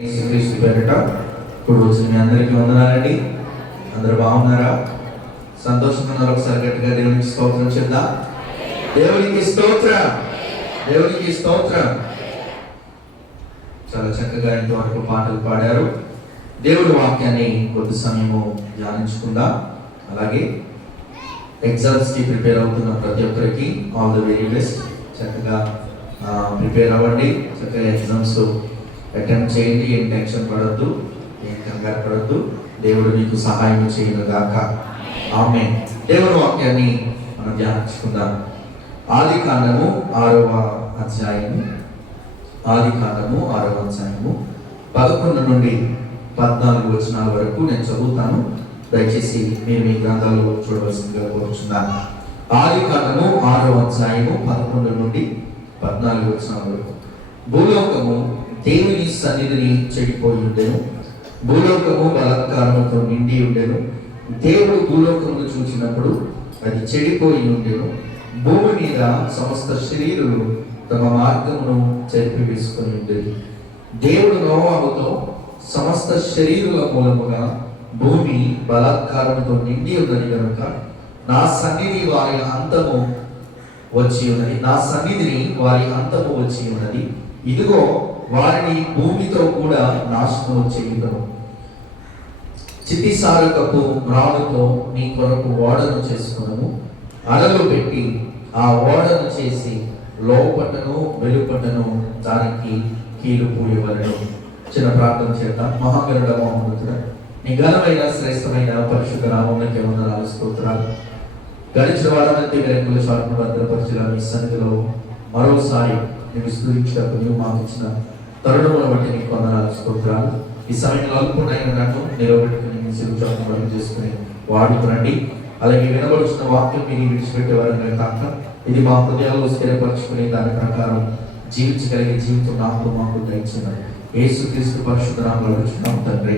యేసుక్రీస్తు పేరిట ఇప్పుడు వచ్చిన మీ అందరికీ వందనాలండి. అందరూ బాగున్నారా? సంతోషంగా ఒకసారి గట్టిగా దేవునికి స్తోత్రం చేద్దాం. దేవునికి స్తోత్రం, దేవునికి స్తోత్రం. చాలా చక్కగా ఇంతవరకు పాటలు పాడారు. దేవుడి వాక్యాన్ని కొద్ది సమయము ధ్యానించుకుందాం. అలాగే ఎగ్జామ్స్కి ప్రిపేర్ అవుతున్న ప్రతి ఒక్కరికి ఆల్ ద వెరీ బెస్ట్. చక్కగా ప్రిపేర్ అవ్వండి, చక్కగా ఎగ్జామ్స్ అటెంప్ట్ చేయండి. ఏం టెన్షన్ పడద్దు, ఏం కంగారు పడద్దు. దేవుడు మీకు సహాయం చేయను గాక. ఆమేన్. దేవుని వాక్యాన్ని మనం ధ్యానించుకుందాం. ఆది కాండము 6వ అధ్యాయము 11 నుండి 14 వచనాల వరకు నేను చదువుతాను. దయచేసి మీరు మీ గ్రంథాల్లో చూడవలసిందిగా కోరుచున్నాను. ఆది కాండము 6వ అధ్యాయము 11 నుండి 14 వచనాల వరకు. భూలోకము దేవుని సన్నిధిని చెడిపోయి ఉండెను, భూలోకము బలాత్కారముతో నిండి ఉండెను. దేవుడు భూలోకమును చూసినప్పుడు అది చెడిపోయి ఉండెను. భూమి మీద సమస్త శరీరులు తమ మార్గమును చెరిపి వేసుకొని ఉండేది. దేవుడు నోవాహుతో, సమస్త శరీరుల మూలముగా భూమి బలాత్కారముతో నిండి ఉన్నది కనుక నా సన్నిధిని వారి అంతము వచ్చి ఉన్నది. ఇదిగో వారిని భూమితో కూడా నాశనం చేయుదును. చితిసారకపు రాళ్ళతో నీ కొరకు ఓడను చేసుకున్నాము. అడలు పెట్టి ఆ ఓడను చేసి లోపటను వెలుపటను దానికి కీలు పూయవలను. చిన్న ప్రార్థన చేద్దాం. మహాగరుడ మహోన్నతుడ, నీ ఘనమైన శ్రేష్టమైన పరిశుద్ధ నామమునకే వందనాలు, స్తోత్రాలు. గడిచిన వారానికి రెక్కల చాటును భద్రపరిచిన మీ సన్నిధిలో మరోసారి నీవు స్తుతించటకు నీవు మాకు ఇచ్చిన తరుణమును బట్టి నీకు వందనాలు, స్తోత్రాలు. ఈ సమయంలో అల్పునైన నన్ను నిలబెట్టుకుని మీ శిరుచాలను బలం చేసుకుని వాడుకునండి. అలాగే వినబడుచున్న వాక్యం మీరు విడిచిపెట్టేవారని కాక ఇది మా హృదయాల్లో స్థిరపరచుకుని దాని ప్రకారం జీవించగలిగే జీవితం నాకు మాకు దయచేయండి. యేసుక్రీస్తు పరిశుద్ధ నామములో అడుగుచున్నాము తండ్రి,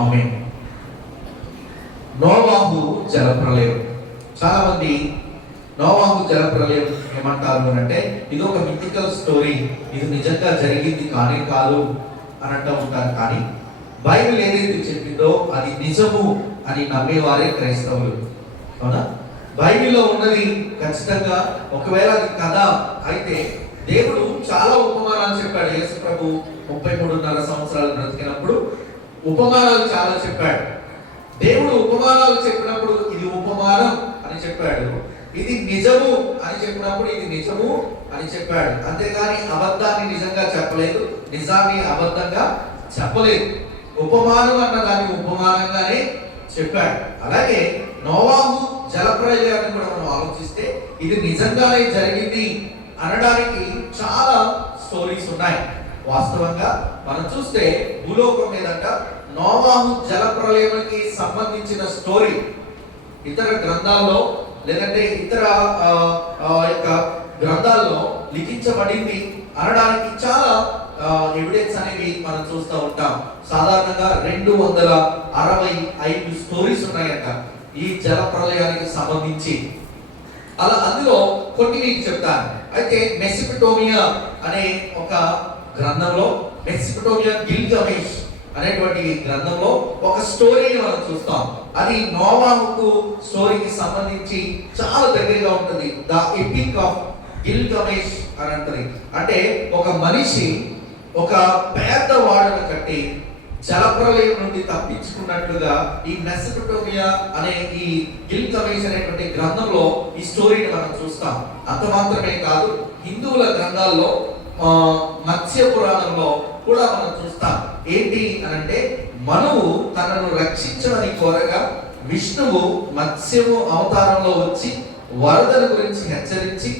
ఆమేన్. నోవాహు జలప్రలయం. చాలా మంది నోవాహు జలప్రలయం ఏమంటారు అంటే ఇది ఒక మిథికల్ స్టోరీ, ఇది నిజంగా జరిగింది కానీ కాదు అని అంటూ ఉంటారు. కానీ బైబిల్ ఏదైతే చెప్పిందో అది నిజము అని నమ్మేవారే క్రైస్తవులు. అవునా? బైబిల్లో ఉన్నది ఖచ్చితంగా ఒకవేళ అది కథ అయితే దేవుడు చాలా ఉపమానాలు చెప్పాడు. యేసు ప్రభు 33.5 సంవత్సరాలు బ్రతికినప్పుడు ఉపమానాలు చాలా చెప్పాడు. దేవుడు ఉపమానాలు చెప్పినప్పుడు ఇది ఉపమానం అని చెప్పాడు, ఇది నిజము అని చెప్పినప్పుడు ఇది నిజము అని చెప్పాడు. అంతేగాని అబద్ధాన్ని నిజంగా చెప్పలేదు, నిజాన్ని అబద్ధంగా చెప్పలేదు. ఉపమానం అన్న దాన్ని ఉపమానంగానే చెప్పాడు. అలాగే నోవాహు జలప్రలయాన్ని కూడా మనం ఆలోచిస్తే ఇది నిజంగానే జరిగింది అనడానికి చాలా స్టోరీస్ ఉన్నాయి. వాస్తవంగా మనం చూస్తే భూలోకం మీదంట నోవాహు జలప్రలయానికి సంబంధించిన స్టోరీ ఇతర గ్రంథాల్లో లేదంటే ఇతర యొక్క గ్రంథాల్లో లిఖించబడింది అనడానికి చాలా ఎవిడెన్స్ అనేవి మనం చూస్తూ ఉంటాం. సాధారణంగా 265 స్టోరీస్ ఉన్నాయంట ఈ జల ప్రళయానికి సంబంధించి. అలా అందులో కొన్ని మీకు చెప్తాను. అయితే మెసొపొటేమియా అనే ఒక గ్రంథంలో, మెసొపొటేమియా గిల్గమేష్ అనేటువంటి గ్రంథంలో ఒక స్టోరీని మనం చూస్తాం. అది నోవాహు స్టోరీకి సంబంధించి చాలా దగ్గరగా ఉంటుంది. ద ఎపిక్ ఆఫ్ గిల్గమేష్ అని అంటది. అంటే ఒక మనిషి ఒక పెద్ద వాడను కట్టి జలప్రలయం నుండి తప్పించుకున్నట్లుగా ఈ మెసొపొటేమియా అనే ఈ గిల్గమేష్ అనేటువంటి గ్రంథంలో ఈ స్టోరీని మనం చూస్తాం. అంత మాత్రమే కాదు, హిందువుల గ్రంథాల్లో మత్స్య పురాణంలో కూడా మనం చూస్తాం. ఏంటి అనంటే మనువు తనను రక్షించమని కోరగా విష్ణువు మత్స్యము అవతారంలో వచ్చి వరదల గురించి హెచ్చరించి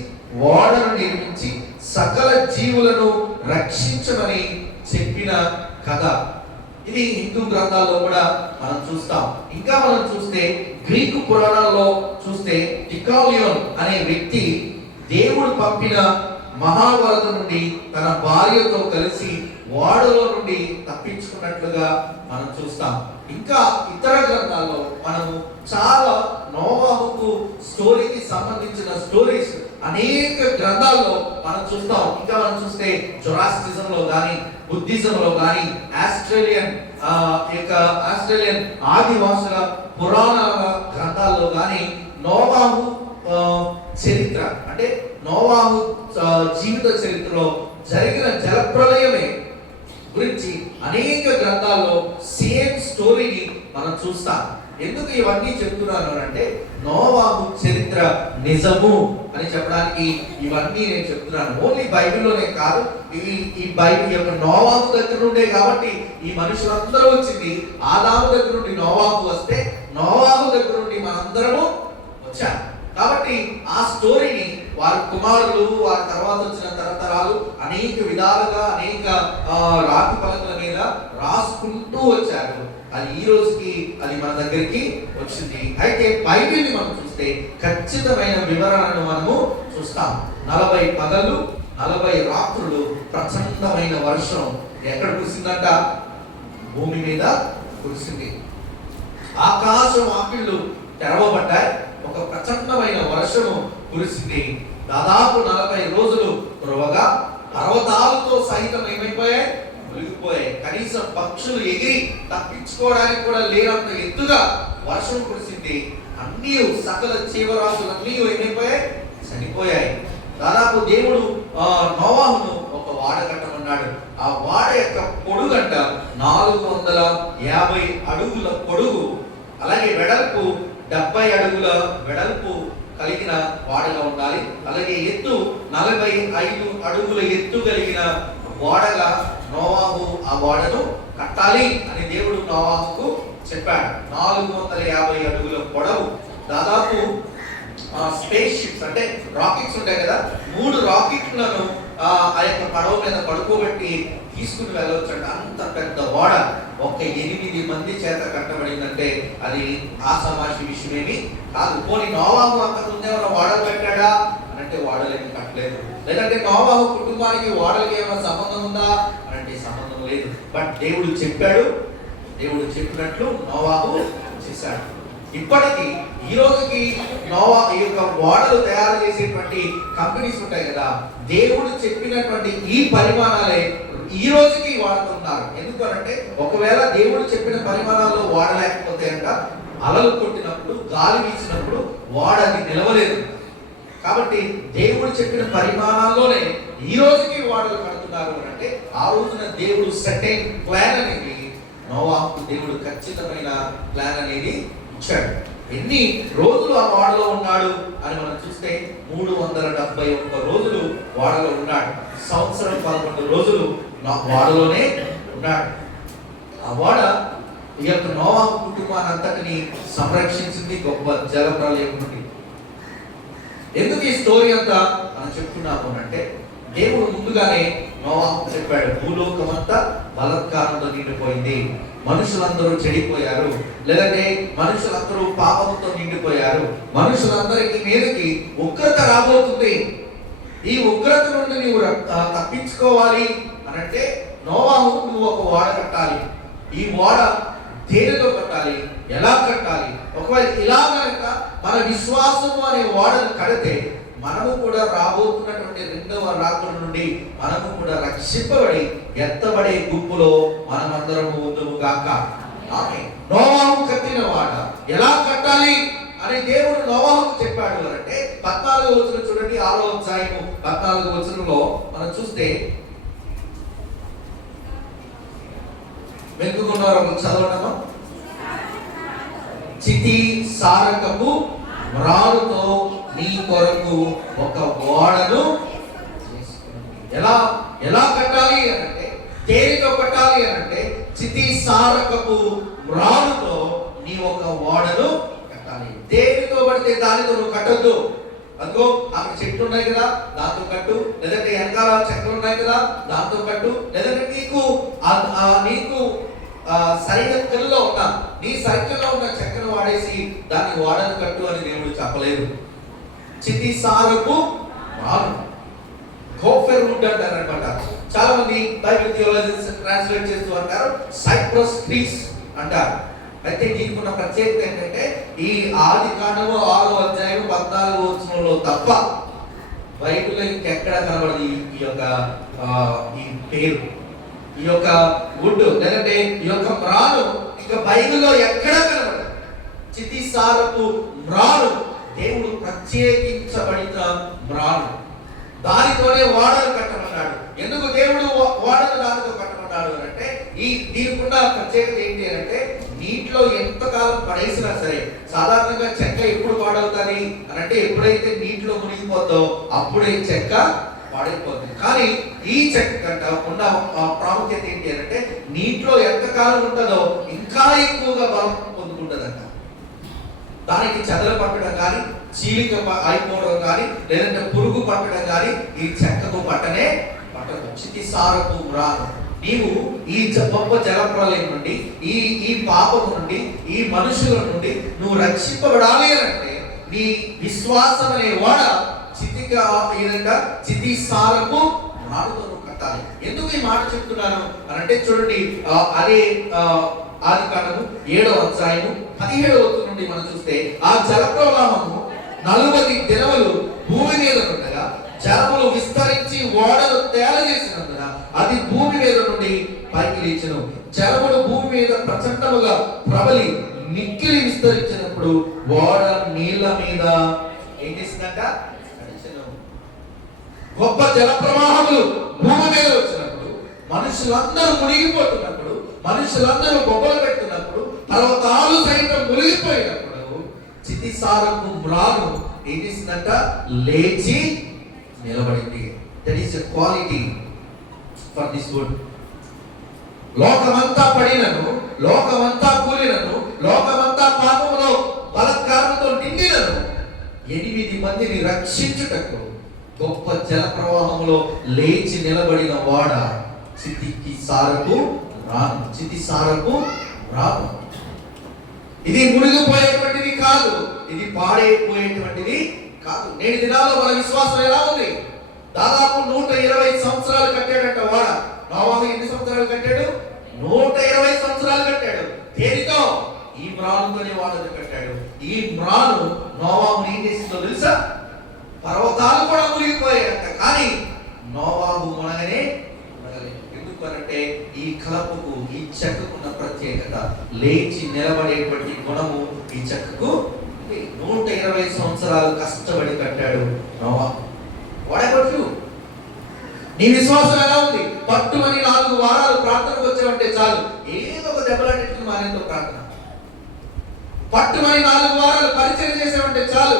ఓడను నిర్మించి సకల జీవులను రక్షించమని చెప్పిన కథ. ఇది హిందూ గ్రంథాల్లో కూడా మనం చూస్తాం. ఇంకా మనం చూస్తే గ్రీకు పురాణాల్లో చూస్తే డికాలియోన్ అనే వ్యక్తి దేవుడు పంపిన మహావరద నుండి తన భార్యతో కలిసి ఓడలో నుండి తప్పించుకున్నట్లుగా మనం చూస్తాం. ఇంకా ఇతర గ్రంథాల్లో మనము చాలా నోవాహు స్టోరీకి సంబంధించిన స్టోరీస్ అనేక గ్రంథాల్లో మనం చూస్తాం. ఇంకా మనం చూస్తే జొరాస్ట్రిజం లో కానీ, బుద్ధిజం లో కానీ, ఆస్ట్రేలియన్ ఆదివాసుల పురాణాల గ్రంథాల్లో కానీ నోవాహు చరిత్ర అంటే నోవాహు జీవిత చరిత్రలో జరిగిన జలప్రలయమే గురించి అనేక గ్రంథాల్లో సేమ్ స్టోరీని మనం చూస్తాం. ఎందుకు ఇవన్నీ చెప్తున్నాను అంటే నోవాహు చరిత్ర నిజము అని చెప్పడానికి ఇవన్నీ నేను చెప్తున్నాను. ఓన్లీ బైబిల్లోనే కాదు, ఈ బైబిల్ యొక్క నోవాహు దగ్గర నుండే. కాబట్టి ఈ మనుషులందరూ వచ్చింది ఆదాము దగ్గర నుండి నోవాహు వస్తే, నోవాహు దగ్గర నుండి మనందరము వచ్చాం. కాబట్టి ఆ స్టోరీని వారి కుమారులు, వారి తర్వాత వచ్చిన తరతరాలు అనేక విధాలుగా అనేక రాతి పలకల మీద రాసుకుంటూ వచ్చారు. అది ఈ రోజుకి అది మన దగ్గరికి వచ్చింది. అయితే బైబిల్ని మనం చూస్తే ఖచ్చితమైన వివరణను మనము చూస్తాం. 40 పగలు 40 రాత్రులు ప్రచండమైన వర్షం ఎక్కడ కురిసిందంట? భూమి మీద కురిసింది. ఆకాశం ఆకిళ్ళు తెరవబడ్డాయి. ఒక ప్రచండమైన వర్షము కురిసింది. దాదాపు 40 రోజులు కురవగా పర్వతాలతో సహితం ఏమైపోయాయి? మునిగిపోయాయి. కనీసం పక్షులు ఎగిరి తప్పించుకోవడానికి కూడా లేనంత ఎత్తుగా వర్షం కురిసింది. అన్నీ సకల జీవరాశులన్నీ ఏమైపోయాయి? చనిపోయాయి. దాదాపు దేవుడు నోవాహును ఒక వాడ కట్టమన్నాడు. ఆ వాడ యొక్క పొడుగంట 450 అడుగుల పొడుగు, అలాగే వెడల్పు 70 అడుగుల వెడల్పు కలిగిన వాడగా ఉండాలి. అలాగే ఎత్తు 45 అడుగుల ఎత్తు కలిగిన వాడగా నోవాహు ఆ వాడను కట్టాలి అని దేవుడు నోవాహుకు చెప్పాడు. 450 అడుగుల పొడవు. దాదాపు స్పేస్ షిప్స్ అంటే రాకెట్స్ ఉంటాయి కదా, 3 రాకెట్లను ఆ యొక్క పడవ మీద పడుకోబెట్టి తీసుకుని వెళ్ళవచ్చండి. అంత పెద్ద వాడ ఒక 8 మంది చేత కట్టబడిందంటే అది ఆషామాషి విషయమేమి కాదు. పోనీ నోవాహు అంతకు ముందేమైనా వాడలు కట్టాడా అని అంటే వాడలేమి కట్టలేదు. లేదంటే నోవాహు కుటుంబానికి వాడలకి ఏమైనా సంబంధం ఉందా అని అంటే సంబంధం లేదు. బట్ దేవుడు చెప్పాడు, దేవుడు చెప్పినట్లు నోవాహు చేశాడు. ఇప్పటికీ ఈ రోజుకి ఈ యొక్క వాడలు తయారు చేసేటువంటి కంపెనీస్ ఉంటాయి కదా, దేవుడు చెప్పినటువంటి ఈ పరిమాణాలే ఈ రోజుకి వాడుతున్నారు. ఎందుకంటే ఒకవేళ దేవుడు చెప్పిన పరిమాణాల్లో వాడలేకపోతే అంట అలలు కొట్టినప్పుడు, గాలి వీచినప్పుడు వాడది నిలవలేదు. కాబట్టి దేవుడు చెప్పిన పరిమాణాల్లోనే ఈ రోజుకి వాడలు కడుతున్నారు అంటే ఆ రోజున దేవుడు సెటైన్ ప్లాన్ అనేది నోవాహుకు దేవుడు ఖచ్చితమైన ప్లాన్ అనేది ఇచ్చాడు. ఎన్ని రోజులు ఆ వాడలో ఉన్నాడు అని మనం చూస్తే 371 రోజులు వాడలో ఉన్నాడు. సంవత్సరం 11 రోజులు వాడలోనే ఉన్నాడు. ఆ వాడ ఈ యొక్క నోవాహు కుటుంబాన్ని అంతటిని సంరక్షించింది గొప్ప జల ప్రళయం నుండి. ఎందుకు ఈ స్టోరీ అంతా మనం చెప్తున్నాము అంటే దేవుడు ముందుగానే నోవాహుకు చెప్పాడు, భూలోకం అంతా బలత్కారంతో నిండిపోయింది, మనుషులందరూ చెడిపోయారు, లేదంటే మనుషులందరూ పాపంతో నిండిపోయారు, మనుషులందరికీ మీదకి ఉగ్రత రాబోతుంది. ఈ ఉగ్రత నుండి నువ్వు తప్పించుకోవాలి అని అంటే నోవాహు నువ్వు ఒక వాడ కట్టాలి. ఈ వాడ దేనితో కట్టాలి, ఎలా కట్టాలి? ఒకవేళ ఇలా కనుక మన విశ్వాసము అనే వాడను కడితే మనము కూడా రాబోతున్నటువంటి 2వ రాకడ నుండి మనము కూడా రక్షింపబడి ఎత్తబడే గుంపులో మనమందరము ఉందుము గాక. నోవాహు కట్టిన వాడ ఎలా కట్టాలి అని దేవుడు నోవాహుకు చెప్పాడు అంటే 14వ వచనం చూడండి. 6వ అధ్యాయము 14వ వచనంలో మనం చూస్తే వెనుకున్నారు చదవడమా. చితి సారకపు మ్రానుతో నీ కొరకు ఒక ఓడను ఎలా ఎలా కట్టాలి అంటే దేనితో కట్టాలి అంటే చితి సారకపు మ్రానుతో నీ ఒక ఓడను కట్టాలి. దేనితో పడితే దానితో నువ్వు కట్టొద్దు. అదిగో అక్కడ చెట్లు ఉన్నాయి కదా దాంతో కట్టు, లేదంటే వెనకాల చెక్కలు ఉన్నాయి కదా దాంతో కట్టు, లేదంటే నీకు సరిహద్దుల్లో ఉన్న నీ సరిహద్దులో ఉన్న చెక్కను వాడేసి దాన్ని వాడను కట్టు అని దేవుడు చెప్పలేదు. చితి సారపు రాను, గోఫెర్ వుడ్ అంటారు అనమాట. చాలా మంది బైబిల్ థియాలజిన్స్ ట్రాన్స్లేట్ చేస్తూ అంటారు సైప్రస్ ట్రీస్ అంటారు. అయితే దీనికి ఉన్న ప్రత్యేకత ఏంటంటే ఈ ఆది కాండము 6వ అధ్యాయం 14వ వచనంలో తప్ప బైబిల్లో ఇంకెక్కడ కనబడదు ఈ యొక్క ఈ పేరు, ఈ యొక్క వుడ్ లేదంటే ఈ యొక్క మ్రాను ఇంకా బైబిల్లో ఎక్కడా కనబడదు. చితిసారపు మ్రాను దేవుడు ప్రత్యేకించబడిన మ్రాను, దానితోనే ఓడలు కట్టమన్నాడు. ఎందుకు దేవుడు ఓడలు దానితో కట్టమన్నాడు అంటే దీనికున్న ప్రత్యేకత ఏంటి అంటే నీటిలో ఎంతకాలం పడేసినా సరే, సాధారణంగా చెక్క ఎప్పుడు పాడవుతుంది అని అంటే ఎప్పుడైతే నీటిలో మునిగిపోద్దో అప్పుడే చెక్క పాడైపోతుంది. కానీ ఈ చెక్క కంట ఉన్న ప్రాముఖ్యత ఏంటి అంటే నీటిలో ఎంతకాలం ఉంటుందో ఇంకా ఎక్కువగా బలం పొందుకుంటుందంట. దానికి చెదలు పట్టడం కానీ, చీలిక అయిపోవడం కానీ, లేదంటే పురుగు పట్టడం కానీ ఈ చెక్కకు పట్టనే పట్టదు. చితిసారపు మ్రాను, నీవు ఈ గొప్ప జలప్రలయం నుండి, ఈ పాపము నుండి, ఈ మనుషుల నుండి నువ్వు రక్షింపబడాలి అంటే నీ విశ్వాసం అనే వాడ చితిసారపు మ్రానుతో కట్టాలి. ఎందుకు ఈ మాట చెప్తున్నాను అని అంటే చూడండి, అదే ఆదికాండము 7వ అధ్యాయము 17వ వచనం నుండి మనం చూస్తే ఆ జలప్రవాహము 40 దినములు భూమి మీద ఉండగా జలములు విస్తరించి ఓడలు తేల చేసినందున అది భూమి మీద నుండి పైకి లేచెను. జలములు భూమి మీద ప్రచండముగా ప్రబలి మిక్కిలి విస్తరించినప్పుడు ఓడ నీళ్ల మీద ఏం చేసిందంట? గొప్ప జల ప్రవాహములు భూమి మీద వచ్చినప్పుడు, మనుషులందరూ మునిగిపోతున్నప్పుడు, మనుషులందరూ బొబ్బలు పెడుతున్నప్పుడు, పర్వతాలు సైతం మునిగిపోయినప్పుడు చితిసారపు మ్రాను ఏం చేసిందంట? లేచి నిలబడింది. That is a quality for this wood. లోకమంతా పడినను, లోకమంతా కూలినను, లోకమంతా పాపములో బలత్కారముతో నిండినను 8 మందిని రక్షించుటకు గొప్ప జల ప్రవాహంలో లేచి నిలబడిన వాడ చితిసారపు మ్రాను. ఇది మునిగిపోయేటువంటిది కాదు, ఇది పాడైపోయేటువంటిది కాదు. నేటి దినాల్లో మన విశ్వాసం ఎలా ఉంది? దాదాపు 120 సంవత్సరాలు కట్టాడంట వాడ. నోవాహు ఎన్ని సంవత్సరాలు కట్టాడు? 120 సంవత్సరాలు కట్టాడు. దేనితో? ఈ మ్రానుతోనే వాడని కట్టాడు. ఈ మ్రాను నోవాహుని ఏం చేసిందో తెలుసా? పర్వతాలు కూడా మునిగిపోయాయంట, కానీ నోవాహు మునగనే మునగలేదు. ఎందుకనంటే ఈ కలపకు, ఈ చెక్కకున్న ప్రత్యేకత, లేచి నిలబడేటువంటి గుణము ఈ చెక్కకు. 120 సంవత్సరాలు కష్టపడి కట్టాడు నోవాహు. What about you? నీ విశ్వాసం ఎలా ఉంది? పట్టుమని 4 వారాలు ప్రార్థనకు వచ్చావంటే చాలు, ఏదో ఒక దెబ్బలాంటి మానేంతో ప్రార్థన. పట్టుమని 4 వారాలు పరిచయం చేసామంటే చాలు,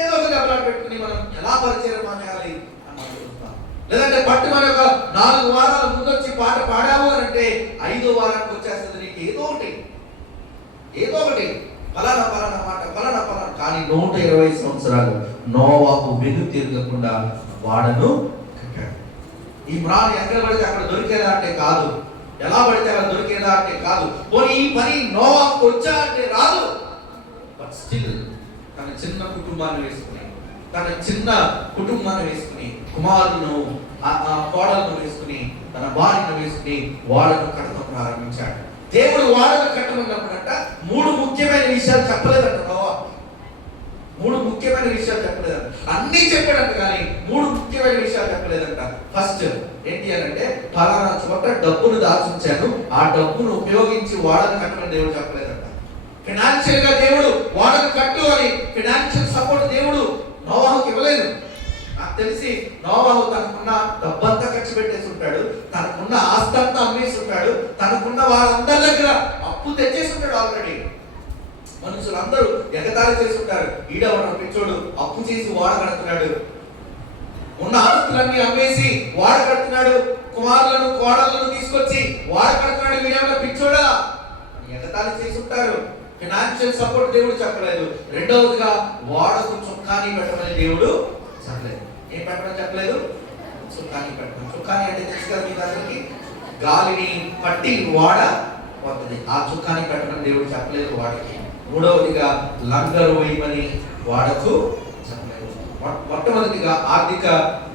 ఏదో ఒక దెబ్బలాట పెట్టుకుని మనం ఎలా పరిచయం మానేయాలి అని అనుకుంటున్నాం. లేదంటే పట్టుమని ఒక 4 వారాల ముందు వచ్చి పాట పాడాము అని అంటే 5వ వారానికి వచ్చేస్తుంది నీకు ఏదో ఒకటి ఫలానా మాట ఫలానా. కానీ 120 సంవత్సరాలు నోవాహు వెను తిరగకుండా వాడను కట్టాడు. ఈ మ్రాను ఎక్కడ పడితే అక్కడ దొరికేదా అంటే కాదు, ఎలా పడితే అక్కడ దొరికేదా అంటే కాదు. పోనీ ఈ పని నోవాహుకు వచ్చా అంటే రాదు. బట్ స్టిల్ తన చిన్న కుటుంబాన్ని వేసుకుని కుమారులను, కోడలను వేసుకుని, తన భార్యను వేసుకుని వాడను కట్టడం ప్రారంభించాడు. దేవుడు వాడను కట్టమన్నప్పుడంట 3 ముఖ్యమైన విషయాలు చెప్పలేదంట. నోవాహు 3 ముఖ్యమైన విషయాలు చెప్పలేదంట. అన్నీ చెప్పాడంట, కానీ 3 ముఖ్యమైన విషయాలు చెప్పలేదంట. ఫస్ట్ ఏంటి అని అంటే ఫలానా చోట డబ్బును దాచుంచాను, ఆ డబ్బును ఉపయోగించి వాడను కట్టమని దేవుడు చెప్పలేదంట. ఫైనాన్షియల్ గా దేవుడు వాడను కట్టు అని ఫైనాన్షియల్ సపోర్ట్ దేవుడు నోవాహుకి ఇవ్వలేదు. నాకు తెలిసి నోవాహు తనకున్న డబ్బంతా ఖర్చు పెట్టేసి ఉంటాడు, తనకున్న ఆస్తంతా అమ్మేసి ఉంటాడు, తనకున్న వాళ్ళందరి దగ్గర అప్పు తెచ్చేసి ఉంటాడు. ఆల్రెడీ మనుషులందరూ ఎగతాళి చేసి ఉంటారు, ఈడవడం పిచ్చోడు అప్పు చేసి వాడ కడుతున్నాడు, ఉన్న ఆస్తులన్నీ అమ్మేసి వాడ కడుతున్నాడు, కుమారులను కోడళ్లను తీసుకొచ్చి వాడ కడుతున్నాడు, వీడేమన్నా పిచ్చోడా అని ఎగతాళి చేసి ఉంటారు. ఫైనాన్షియల్ సపోర్ట్ దేవుడు చెప్పలేదు. రెండవదిగా వాడకు చుక్కాని పెట్టమని దేవుడు చెప్పలేదు. ఏం పెట్టమని చెప్పలేదు? చుక్కాని పెట్టమని. చుక్కాని అంటే తెలుసు కదా మీ దగ్గరికి, గాలిని పట్టి వాడ పోతుంది. ఆ చుక్కాని పెట్టమని దేవుడు చెప్పలేదు వాడికి. మూడవదిగా లంగరు వేయమని వాడకు చెప్పలేదు. మొట్టమొదటిగా ఆర్థిక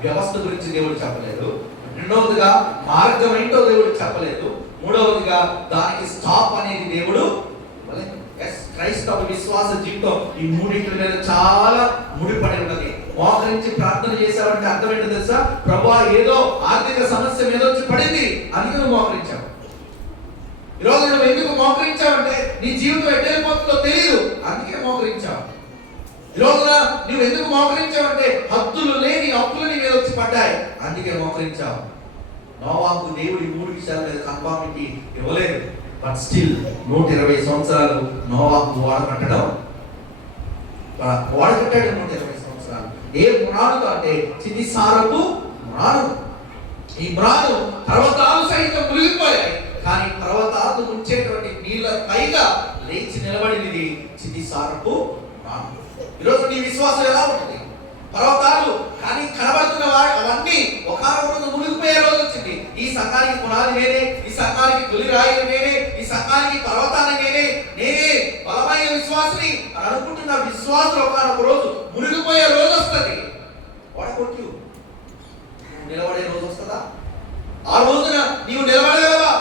వ్యవస్థ గురించి దేవుడు చెప్పలేదు. రెండవదిగా మార్గం ఏంటో దేవుడు చెప్పలేదు. మూడవదిగా దానికి స్టాప్ అనేది దేవుడు. క్రైస్తవ విశ్వాస జీవితం ఈ 3 మీద చాలా ముడిపడి ఉన్నది. మోకరించి ప్రార్థన చేసావంటే అర్థం ఏంటో తెలుసా? ప్రభువా, ఏదో ఆర్థిక సమస్య మీద వచ్చి పడింది, అందుకే నువ్వు మోకరించావు. ఈరోజు నువ్వు ఎందుకు మోకరించావంటే నీ జీవితం ఎట్టెళ్ళిపోతుందో తెలియదు, అందుకే మోకరించావు. ఈ రోజున నువ్వు ఎందుకు మోకరించావంటే హద్దులు లేని అప్పులు నీ మీద వచ్చి పడ్డాయి, అందుకే మోకరించావు. నోవాహు దేవుడి 3 విషయాల మీద కన్ఫర్మిటీ ఇవ్వలేదు. బట్ స్టిల్ 120 సంవత్సరాలు నోవాహు వాడకట్టడం వాడకట్టాడు. 120 సంవత్సరాలు ఏ మ్రానుతో అంటే చితిసారపు మ్రాను. ఈ మ్రాను పర్వతాలు సైతం మునిగిపోయాయి, కానీ పర్వతాలు ముంచేటువంటి నీళ్ళ పైగా లేచి నిలబడినది చితిసారపు మ్రాను. ఈరోజు నీ విశ్వాసం ఎలా ఉంటుంది? పర్వతాలు కానీ కనబడుతున్న అవన్నీ ఒకనొక రోజు మునిగిపోయే రోజు వచ్చింది. ఈ సంఘానికి పునాది నేనే, ఈ సంఘానికి తొలి రాయి నేనే, ఈ సంఘానికి పర్వతాన్ని నేనే బలమైన విశ్వాసిని అని అనుకుంటున్న విశ్వాసులు ఒకనొక రోజు మునిగిపోయే రోజు వస్తుంది. వాడకొట్టు నిలబడే రోజు వస్తుందా? ఆ రోజున నీవు నిలబడగలవా?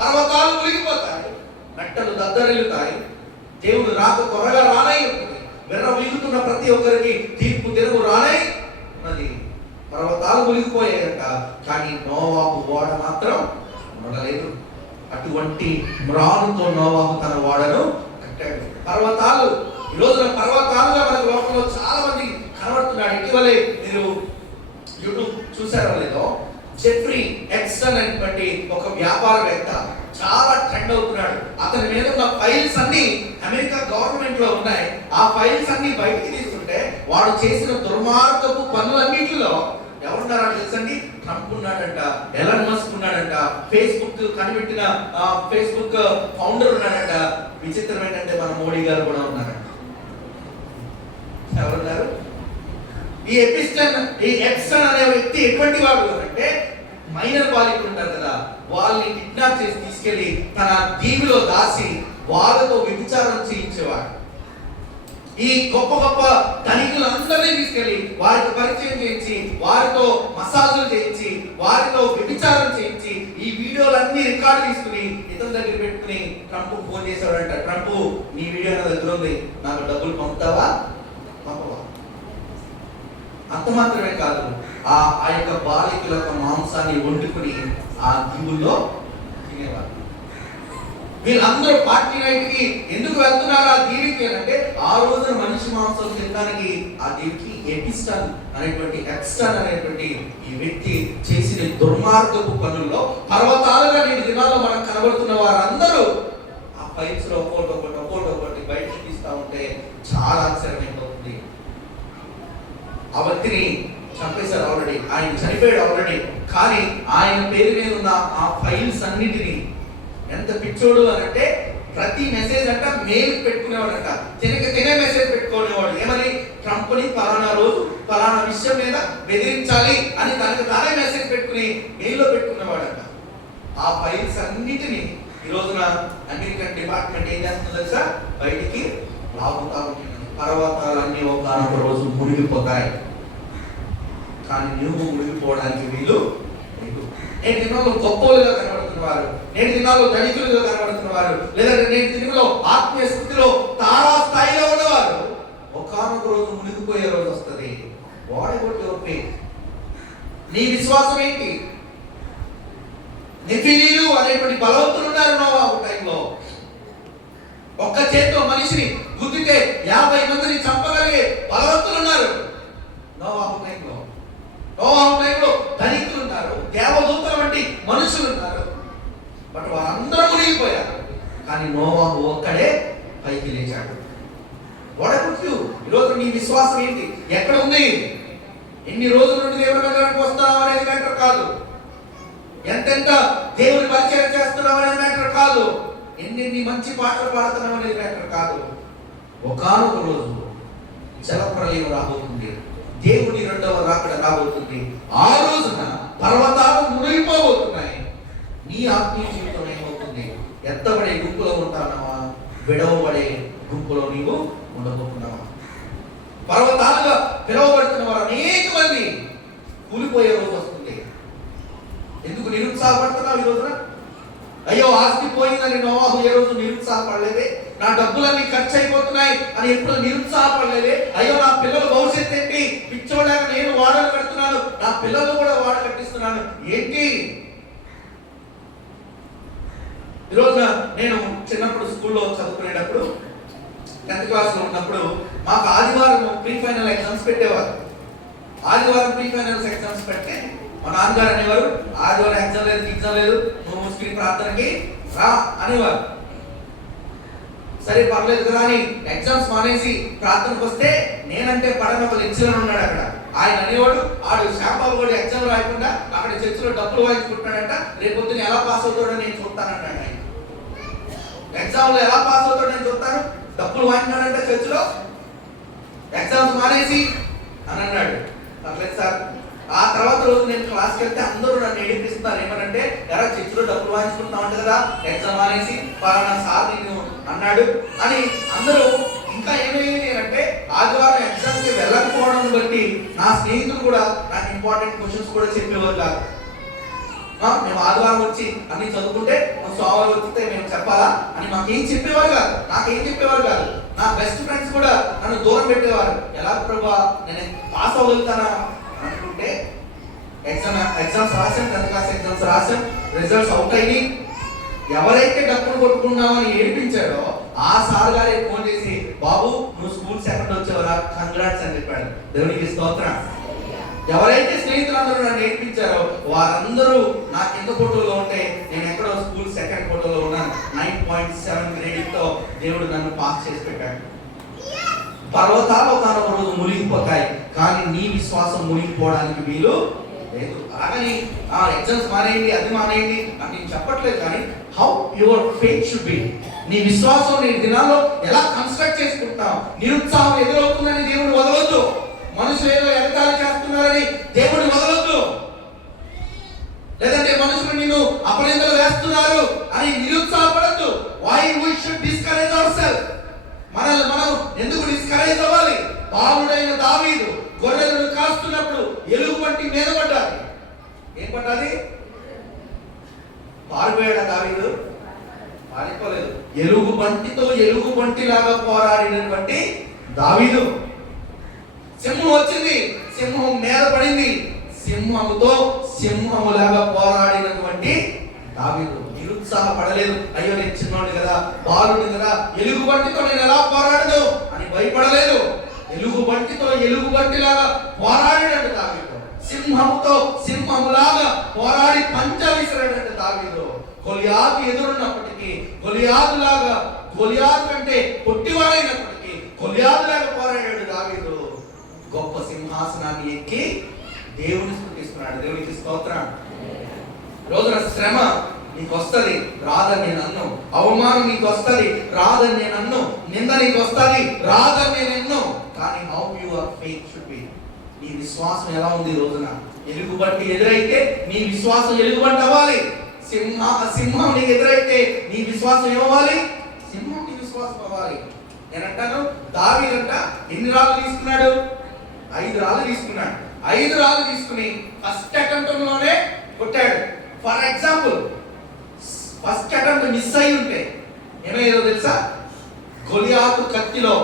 పర్వతాలు మునిగిపోతాయి, మెట్టలు దద్దరిల్లుతాయి, దేవుడు రాక త్వరగా రానై ఉంటుంది. వెర్ర వీగుతున్న ప్రతి ఒక్కరికి తీర్పు తెరుగు రానై ఉన్నది. పర్వతాలు మునిగిపోయాయంట, కానీ నోవాహు ఓడ మాత్రం ఉండలేదు. అటువంటి మ్రానుతో నోవాహు తన ఓడను కట్టాడు. పర్వతాలు ఈ రోజున పర్వతాలుగా మనకు లోకంలో చాలా మంది కనబడుతున్నాడు. ఇటీవలే మీరు యూట్యూబ్ చూసారో లేదో, జెఫ్రీ ఎప్స్టన్ అనేటువంటి ఒక వ్యాపారవేత్త చాలా ట్రెండ్ అవుతున్నాడు. అతని మీద ఉన్న ఫైల్స్ అన్ని అమెరికా గవర్నమెంట్ లో ఉన్నాయి. ఆ ఫైల్స్ అన్ని బయటికి తీసుకుంటే వాడు చేసిన దుర్మార్గపు పనులన్నింటిలో ఎవరున్నారో తెలుసండి? ట్రంప్ ఉన్నాడంట, ఎలాన్ మస్క్ ఉన్నాడంట, ఫేస్బుక్ కనిపెట్టిన ఫేస్బుక్ ఫౌండర్ ఉన్నాడంట. విచిత్రం ఏంటంటే మన మోడీ గారు కూడా ఉన్నారంట. ఎవరున్నారు? ఈ ఎప్స్టన్ అనే వ్యక్తి ఎటువంటి వాడు అంటే మైనర్ బాలికలు ఉంటారు కదా, వాళ్ళని కిడ్నాప్ చేసి తీసుకెళ్లి తన దీవిలో దాసి వాళ్ళతో వ్యభిచారం చేయించేవాడు. ఈ గొప్ప గొప్ప ధనికులందరినీ తీసుకెళ్లి వారికి పరిచయం చేయించి, వారితో మసాజులు చేయించి, వారితో వ్యభిచారం చేయించి, ఈ వీడియోలన్నీ రికార్డు తీసుకుని ఇతని దగ్గర పెట్టుకుని ట్రంప్ ఫోన్ చేశాడంట. ట్రంప్, నీ వీడియో నా దగ్గర ఉంది, నాకు డబ్బులు పంపుతావా? పంపవా? అంత మాత్రమే కాదు, ఆ యొక్క బాలికల యొక్క మాంసాన్ని వండుకుని ఆ దీవుల్లో తినేవారు. వీళ్ళందరూ పార్టీ నైట్కి ఎందుకు వెళ్తున్నారు ఆ దీవికి అంటే, ఆ రోజున మనిషి మాంసం తినడానికి ఆ దీవికి ఎప్స్టన్ అనేటువంటి ఈ వ్యక్తి చేసిన దుర్మార్గపు పనుల్లో పర్వతాలుగా నేటి దినాల్లో మనకు కనబడుతున్న వారందరూ ఆ ఫైల్స్ లో ఒక్కొక్కటి బయటకు తీస్తా ఉంటే చాలా ఆశ్చర్యమైపోతుంది. ఆ వ్యక్తిని చంపేశారు ఆల్రెడీ, ఆయన చనిపోయాడు ఆల్రెడీ, కానీ ఆయన పేరు మీద ఉన్న ఆ ఫైల్స్ అన్నిటినీ ఎంత పిచ్చోడు అనంటే ప్రతి మెసేజ్ అంట మెయిల్ పెట్టుకునేవాడంట. తినే మెసేజ్ పెట్టుకునేవాడు. ఏమని? ట్రంప్ని పలానా రోజు పలానా విషయం మీద బెదిరించాలి అని తనకు తానే మెసేజ్ పెట్టుకుని మెయిల్లో పెట్టుకునేవాడంట. ఆ ఫైల్స్ అన్నిటినీ ఈ రోజున అమెరికన్ డిపార్ట్మెంట్ ఏం చేస్తుందో తెలుసా? బయటికి లాగుతా ఉంటుంది. పర్వతాలన్నీ ఒకనొక రోజు మునిగిపోతాయి, కానీ నువ్వు మునిగిపోవడానికి వీలు లేదు. నేటి దినాల్లో గొప్పలుగా కనబడుతున్నవారు, నేటి దినాల్లో ధనికులుగా కనబడుతున్నవారు, లేదంటే నేటి దినంలో ఆత్మీయ స్థితిలో తారా స్థాయిలో ఉన్నవారు ఒకనొక రోజు మునిగిపోయే రోజు వస్తుంది. వాడగొట్టి నీ విశ్వాసం ఏంటి? నెఫిలీలు అనేటువంటి బలవంతులు ఉన్నారు నోవాహు టైంలో. ఒక్క చేత్తో మనిషిని గుద్దితే 50 మందిని చంపగలిగే బలవంతులు ఉన్నారు నోవాహు టైంలో. నోవాహు టైంలో ధనికులు ఉన్నారు, దేవదూతల వంటి మనుషులు ఉన్నారు. బట్ వారందరూ మునిగిపోయారు, కానీ నోవాహు ఒక్కడే పైకి లేచాడు. వాడకు ఈరోజు నీ విశ్వాసం ఏంటి? ఎక్కడ ఉంది? ఎన్ని రోజుల నుండి దేవుని మందిరానికి వస్తున్నావు అనేది మ్యాటర్ కాదు. ఎంతెంత దేవుని పరిచయం చేస్తున్నావు అనేది మ్యాటర్ కాదు. ఎన్ని మంచి పాటలు పాడుతున్నావు అనేది మ్యాటర్ కాదు. ఒకానొక రోజు జలప్రలయం రాబోతుంది, దేవుని రెండవ రాకడ రాబోతుంది. ఆ రోజున పర్వతాలు మునిగిపోబోతున్నాయి. నీ ఆత్మీయ జీవితం ఏమవుతుంది? ఎత్తబడే గుంపులో ఉంటానవా? విడవబడే గుంపులో నీవు ఉండబోతున్నావా? పర్వతాలుగా పిలువబడుతున్న వారు అనేక మంది కూలిపోయే రోజు వస్తుంది. ఎందుకు నిరుత్సాహపడుతున్నావు ఈ రోజున? అయ్యో ఆస్తి పోయిందని నోవాహు ఏ రోజు నిరుత్సాహపడలేదే. నా డబ్బులన్నీ ఖర్చు అయిపోతున్నాయి అని ఎప్పుడు నిరుత్సాహపడలేదే. అయ్యో నా పిల్లల భవిష్యత్తు ఏంటి, పిచ్చోళ్ళగా నేను వాడలు కడుతున్నాను, నా పిల్లలు కూడా వాడ కట్టిస్తున్నాను ఏంటి. ఈరోజు నేను చిన్నప్పుడు స్కూల్లో చదువుకునేటప్పుడు 10th క్లాస్లో ఉన్నప్పుడు మాకు ఆదివారం ప్రీ ఫైనల్ ఎగ్జామ్స్ పెట్టేవారు. ఆదివారం ప్రీ ఫైనల్స్ ఎగ్జామ్స్ పెడితే మా నాన్నగారు అనేవారు, ఆదివారం ఎగ్జామ్ లేదు, నువ్వు ముస్లిం ప్రార్థనకి రా అనేవారు. సరే పర్లేదు కదా అని ఎగ్జామ్స్ మానేసి ప్రార్థనకు వస్తే నేనంటే పడని ఒక లెక్చరర్ ఉన్నాడు అక్కడ. ఆయన అనేవాడు, ఆడు శాంపాలు కూడా ఎగ్జామ్ రాయకుండా అక్కడ చర్చిలో డబ్బులు వాయించుకుంటున్నాడంట, రేపు పొద్దున ఎలా పాస్ అవుతాడో నేను చూస్తానంటాడు. ఆయన ఎగ్జామ్లో ఎలా పాస్ అవుతాడో నేను చూస్తాను, డబ్బులు వాయించాడంట చర్చిలో, ఎగ్జామ్స్ మానేసి అని అన్నాడు. పర్లేదు సార్. ఆ తర్వాత రోజు నేను క్లాస్కి వెళ్తే అందరూ నన్ను ఏడిపిస్తున్నారు. ఏమనంటే, ఎరా చర్చిలో డబ్బులు వాయించుకుంటా ఉంటా కదా, ఎగ్జామ్ అనేసి పలానా సార్ నేను అన్నాడు అని అందరూ. ఇంకా ఏమైంది అంటే ఆదివారం ఎగ్జామ్కి వెళ్ళకపోవడం బట్టి నా స్నేహితులు కూడా నాకు ఇంపార్టెంట్ క్వశ్చన్స్ కూడా చెప్పేవారు కాదు. మేము ఆదివారం వచ్చి అన్ని చదువుకుంటే సోమవారం వచ్చితే మేము చెప్పాలా అని మాకేం చెప్పేవారు కాదు, నాకేం చెప్పేవారు కాదు. నా బెస్ట్ ఫ్రెండ్స్ కూడా నన్ను దూరం పెట్టేవారు. ఎలా ప్రభా నేను పాస్ అవ్వగలుగుతానా అనుకుంటే ఎగ్జామ్స్ రాసాం, 10th క్లాస్ ఎగ్జామ్స్ రాసాం, రిజల్ట్స్ అవుట్ అయ్యి ఎవరైతే డబ్బులు కొట్టుకున్నామని ఏడిపించాడో ఆ సార్ గారే ఫోన్ చేసి, బాబు నువ్వు స్కూల్ సెకండ్ వచ్చేవరా, కంగ్రాట్స్ అని చెప్పాడు. దేవునికి స్తోత్రం. ఎవరైతే స్నేహితులందరూ నన్ను ఏడిపించారో వారందరూ నా కింద ఫోటోలో ఉంటే నేను ఎక్కడో స్కూల్ సెకండ్ ఫోటోలో ఉన్నాను. 9.7 గ్రేడింగ్ తో దేవుడు నన్ను పాస్ చేసి పెట్టాడు. పర్వతాలు ఒకనొక రోజు మునిగిపోతాయి, కానీ నీ విశ్వాసం మునిగిపోవడానికి వీలు లేదు. అలాగని ఆ ఎగ్జామ్స్ మానేయండి, అది మానేయండి అని నేను చెప్పట్లేదు, కానీ how your faith should be. నీ విశ్వాసం నీ దినాల్లో ఎలా కన్స్ట్రక్ట్ చేసుకుంటున్నావు. నిరుత్సాహం ఎదురవుతుందని దేవుడు వదలొద్దు. మనుషులు ఏదో ఎగతాళి చేస్తున్నారని దేవుడు వదలొద్దు. లేదంటే మనుషులు నిన్ను అపనిందలు వేస్తున్నారు అని నిరుత్సాహపడద్దు. Why we should discourage our self. మనం ఎందుకు డిస్కరేజ్ అవ్వాలి? బాలుడైన దావీదు గొర్రెలను కాస్తున్నప్పుడు ఎలుగు వంటి మీద పడ్డాలి. ఏం పడ్డాలి? పారిపోయాడా దావీదు? పారిపోలేదు. ఎలుగు బంటితో ఎలుగు బంటిలాగా పోరాడినటువంటి దావీదు. సింహం వచ్చింది, సింహం మీద పడింది, సింహముతో సింహములాగా పోరాడినటువంటి దావీదు నిరుత్సాహపడలేదు. అయ్యో నేను చిన్నోడు కదా, బాలుడు కదా, ఎలుగు బంటితో నేను ఎలా పోరాడదు అని భయపడలేదు. ఎలుగు బంటితో ఎలుగు బంటిలాగా పోరాడినట్టు దావీదు, సింహముతో సింహములాగా పోరాడి పంచ విసిరేటట్టు దావీదు. గొలియాతు ఎదురున్నప్పటికీ గొలియాతు కంటే పొట్టివాడైనప్పటికీ గొలియాతులాగా పోరాడాడు దావీదు. గొప్ప సింహాసనాన్ని ఎక్కి దేవుని స్తుతిస్తున్నాడు. దేవునికి స్తోత్రం. రోజున శ్రమ నీకు వస్తుంది, రాదని నేను అన్ను. అవమానం నీకు వస్తుంది, రాదని నేను అన్ను. నింద నీకు వస్తుంది, రాదని నేను అన్ను. కానీ how your faith should be. నీ విశ్వాసం ఎలా ఉంది? రోజున ఎలుగుబంటి ఎదురైతే నీ విశ్వాసం ఎలుగుబంటి అవ్వాలి. సింహం నీకు ఎదురైతే నీ విశ్వాసం ఏమవ్వాలి? సింహం నీ విశ్వాసం అవ్వాలి. నేనంటాను, దావీదంట ఎన్ని రాళ్ళు తీసుకున్నాడు? 5 రాళ్ళు తీసుకున్నాడు. 5 రాళ్ళు తీసుకుని ఫస్ట్ అటెంప్ట్ లోనే కొట్టాడు. For example, first attempt miss అయి ఉంటే ఏమయ్యేదో తెలుసా? గొలియాతు కత్తిలో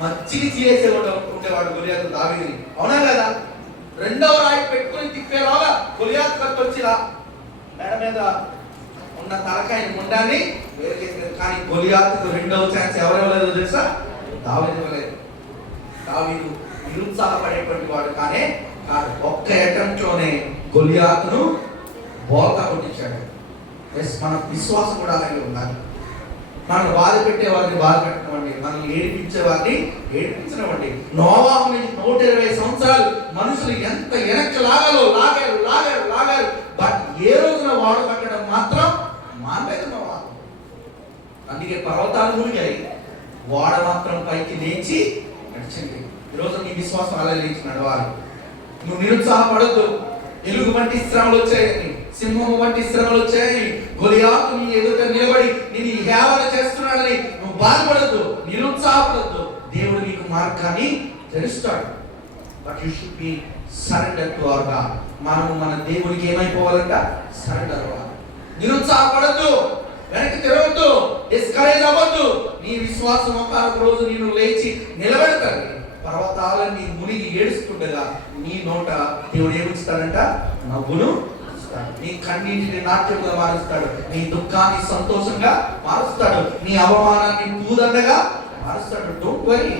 మజ్జిగ చీరేసేవాడు ఉండేవాడు గొలియాతు దావీదుని. అవునా కదా? రెండవ రాయి పెట్టుకుని తిప్పేలాగా గొలియాతు కత్తి వచ్చిలా మెడ మీద ఉన్న తలకాయ ముండాన్ని వేరు చేసేది. కానీ గొలియాతుకు రెండవ ఛాన్స్ ఎవరెవరో తెలుసా? దావీదు ఇవ్వలేదు. దావీదు నిరుత్సాహపడేటువంటి వాడు కానే కాదు. ఒక్క అటెంప్ట్ లోనే గొలియాతును బోల్తా కొట్టించాడు. మన విశ్వాసం కూడా అలాగే ఉండాలి. మనం బాధ పెట్టే వారిని బాధ పెట్టనివ్వండి, మనల్ని ఏడిపించే వారిని ఏడిపించనివ్వండి. నోవాహు నుంచి 120 సంవత్సరాలు మనుషులు ఎంత వెనక్కి లాగారు. బట్ ఏ రోజున వాడు కట్టడం మాత్రం మానలేదు నోవాహు. అందుకే పర్వతాలు మునిగాయి, వాడ మాత్రం పైకి లేచి నడిచింది. ఈరోజు నీ విశ్వాసం అలా లేచి నడవాలి. నువ్వు నిరుత్సాహపడద్దు. ఎలుగు వంటి శ్రమలు వచ్చాయని, సింహము వంటి శ్రమలు వచ్చాయని, గొలియాతు నీ ఎదుట నిలబడి నిన్ను హేళన చేస్తున్నాడని నువ్వు బాధపడద్దు, నిరుత్సాహపడద్దు. దేవుడు నీకు మార్గాన్ని తెలుస్తాడు. But you should be surrender to our god. మనము మన దేవునికి ఏమైపోవాలంట? సరెండర్ అవ్వాలి. నిరుత్సాహపడద్దు, వెనక్కి తిరగద్దు, డిస్కరేజ్ అవ్వద్దు. నీ నీ విశ్వాసం ఒక రోజు నేను లేచి నిలబెడతాడు. పర్వతాలన్నీ మునిగి ఏడుస్తుండగా నీ నోట దేవుడు ఏమిస్తాడంట? నవ్వును ఇస్తాడు. నీ కన్నీటిని నాట్యంగా మారుస్తాడు. నీ దుఃఖాన్ని సంతోషంగా మారుస్తాడు. నీ అవమానాన్ని పూదండగా మారుస్తాడు. డోంట్ వరీ,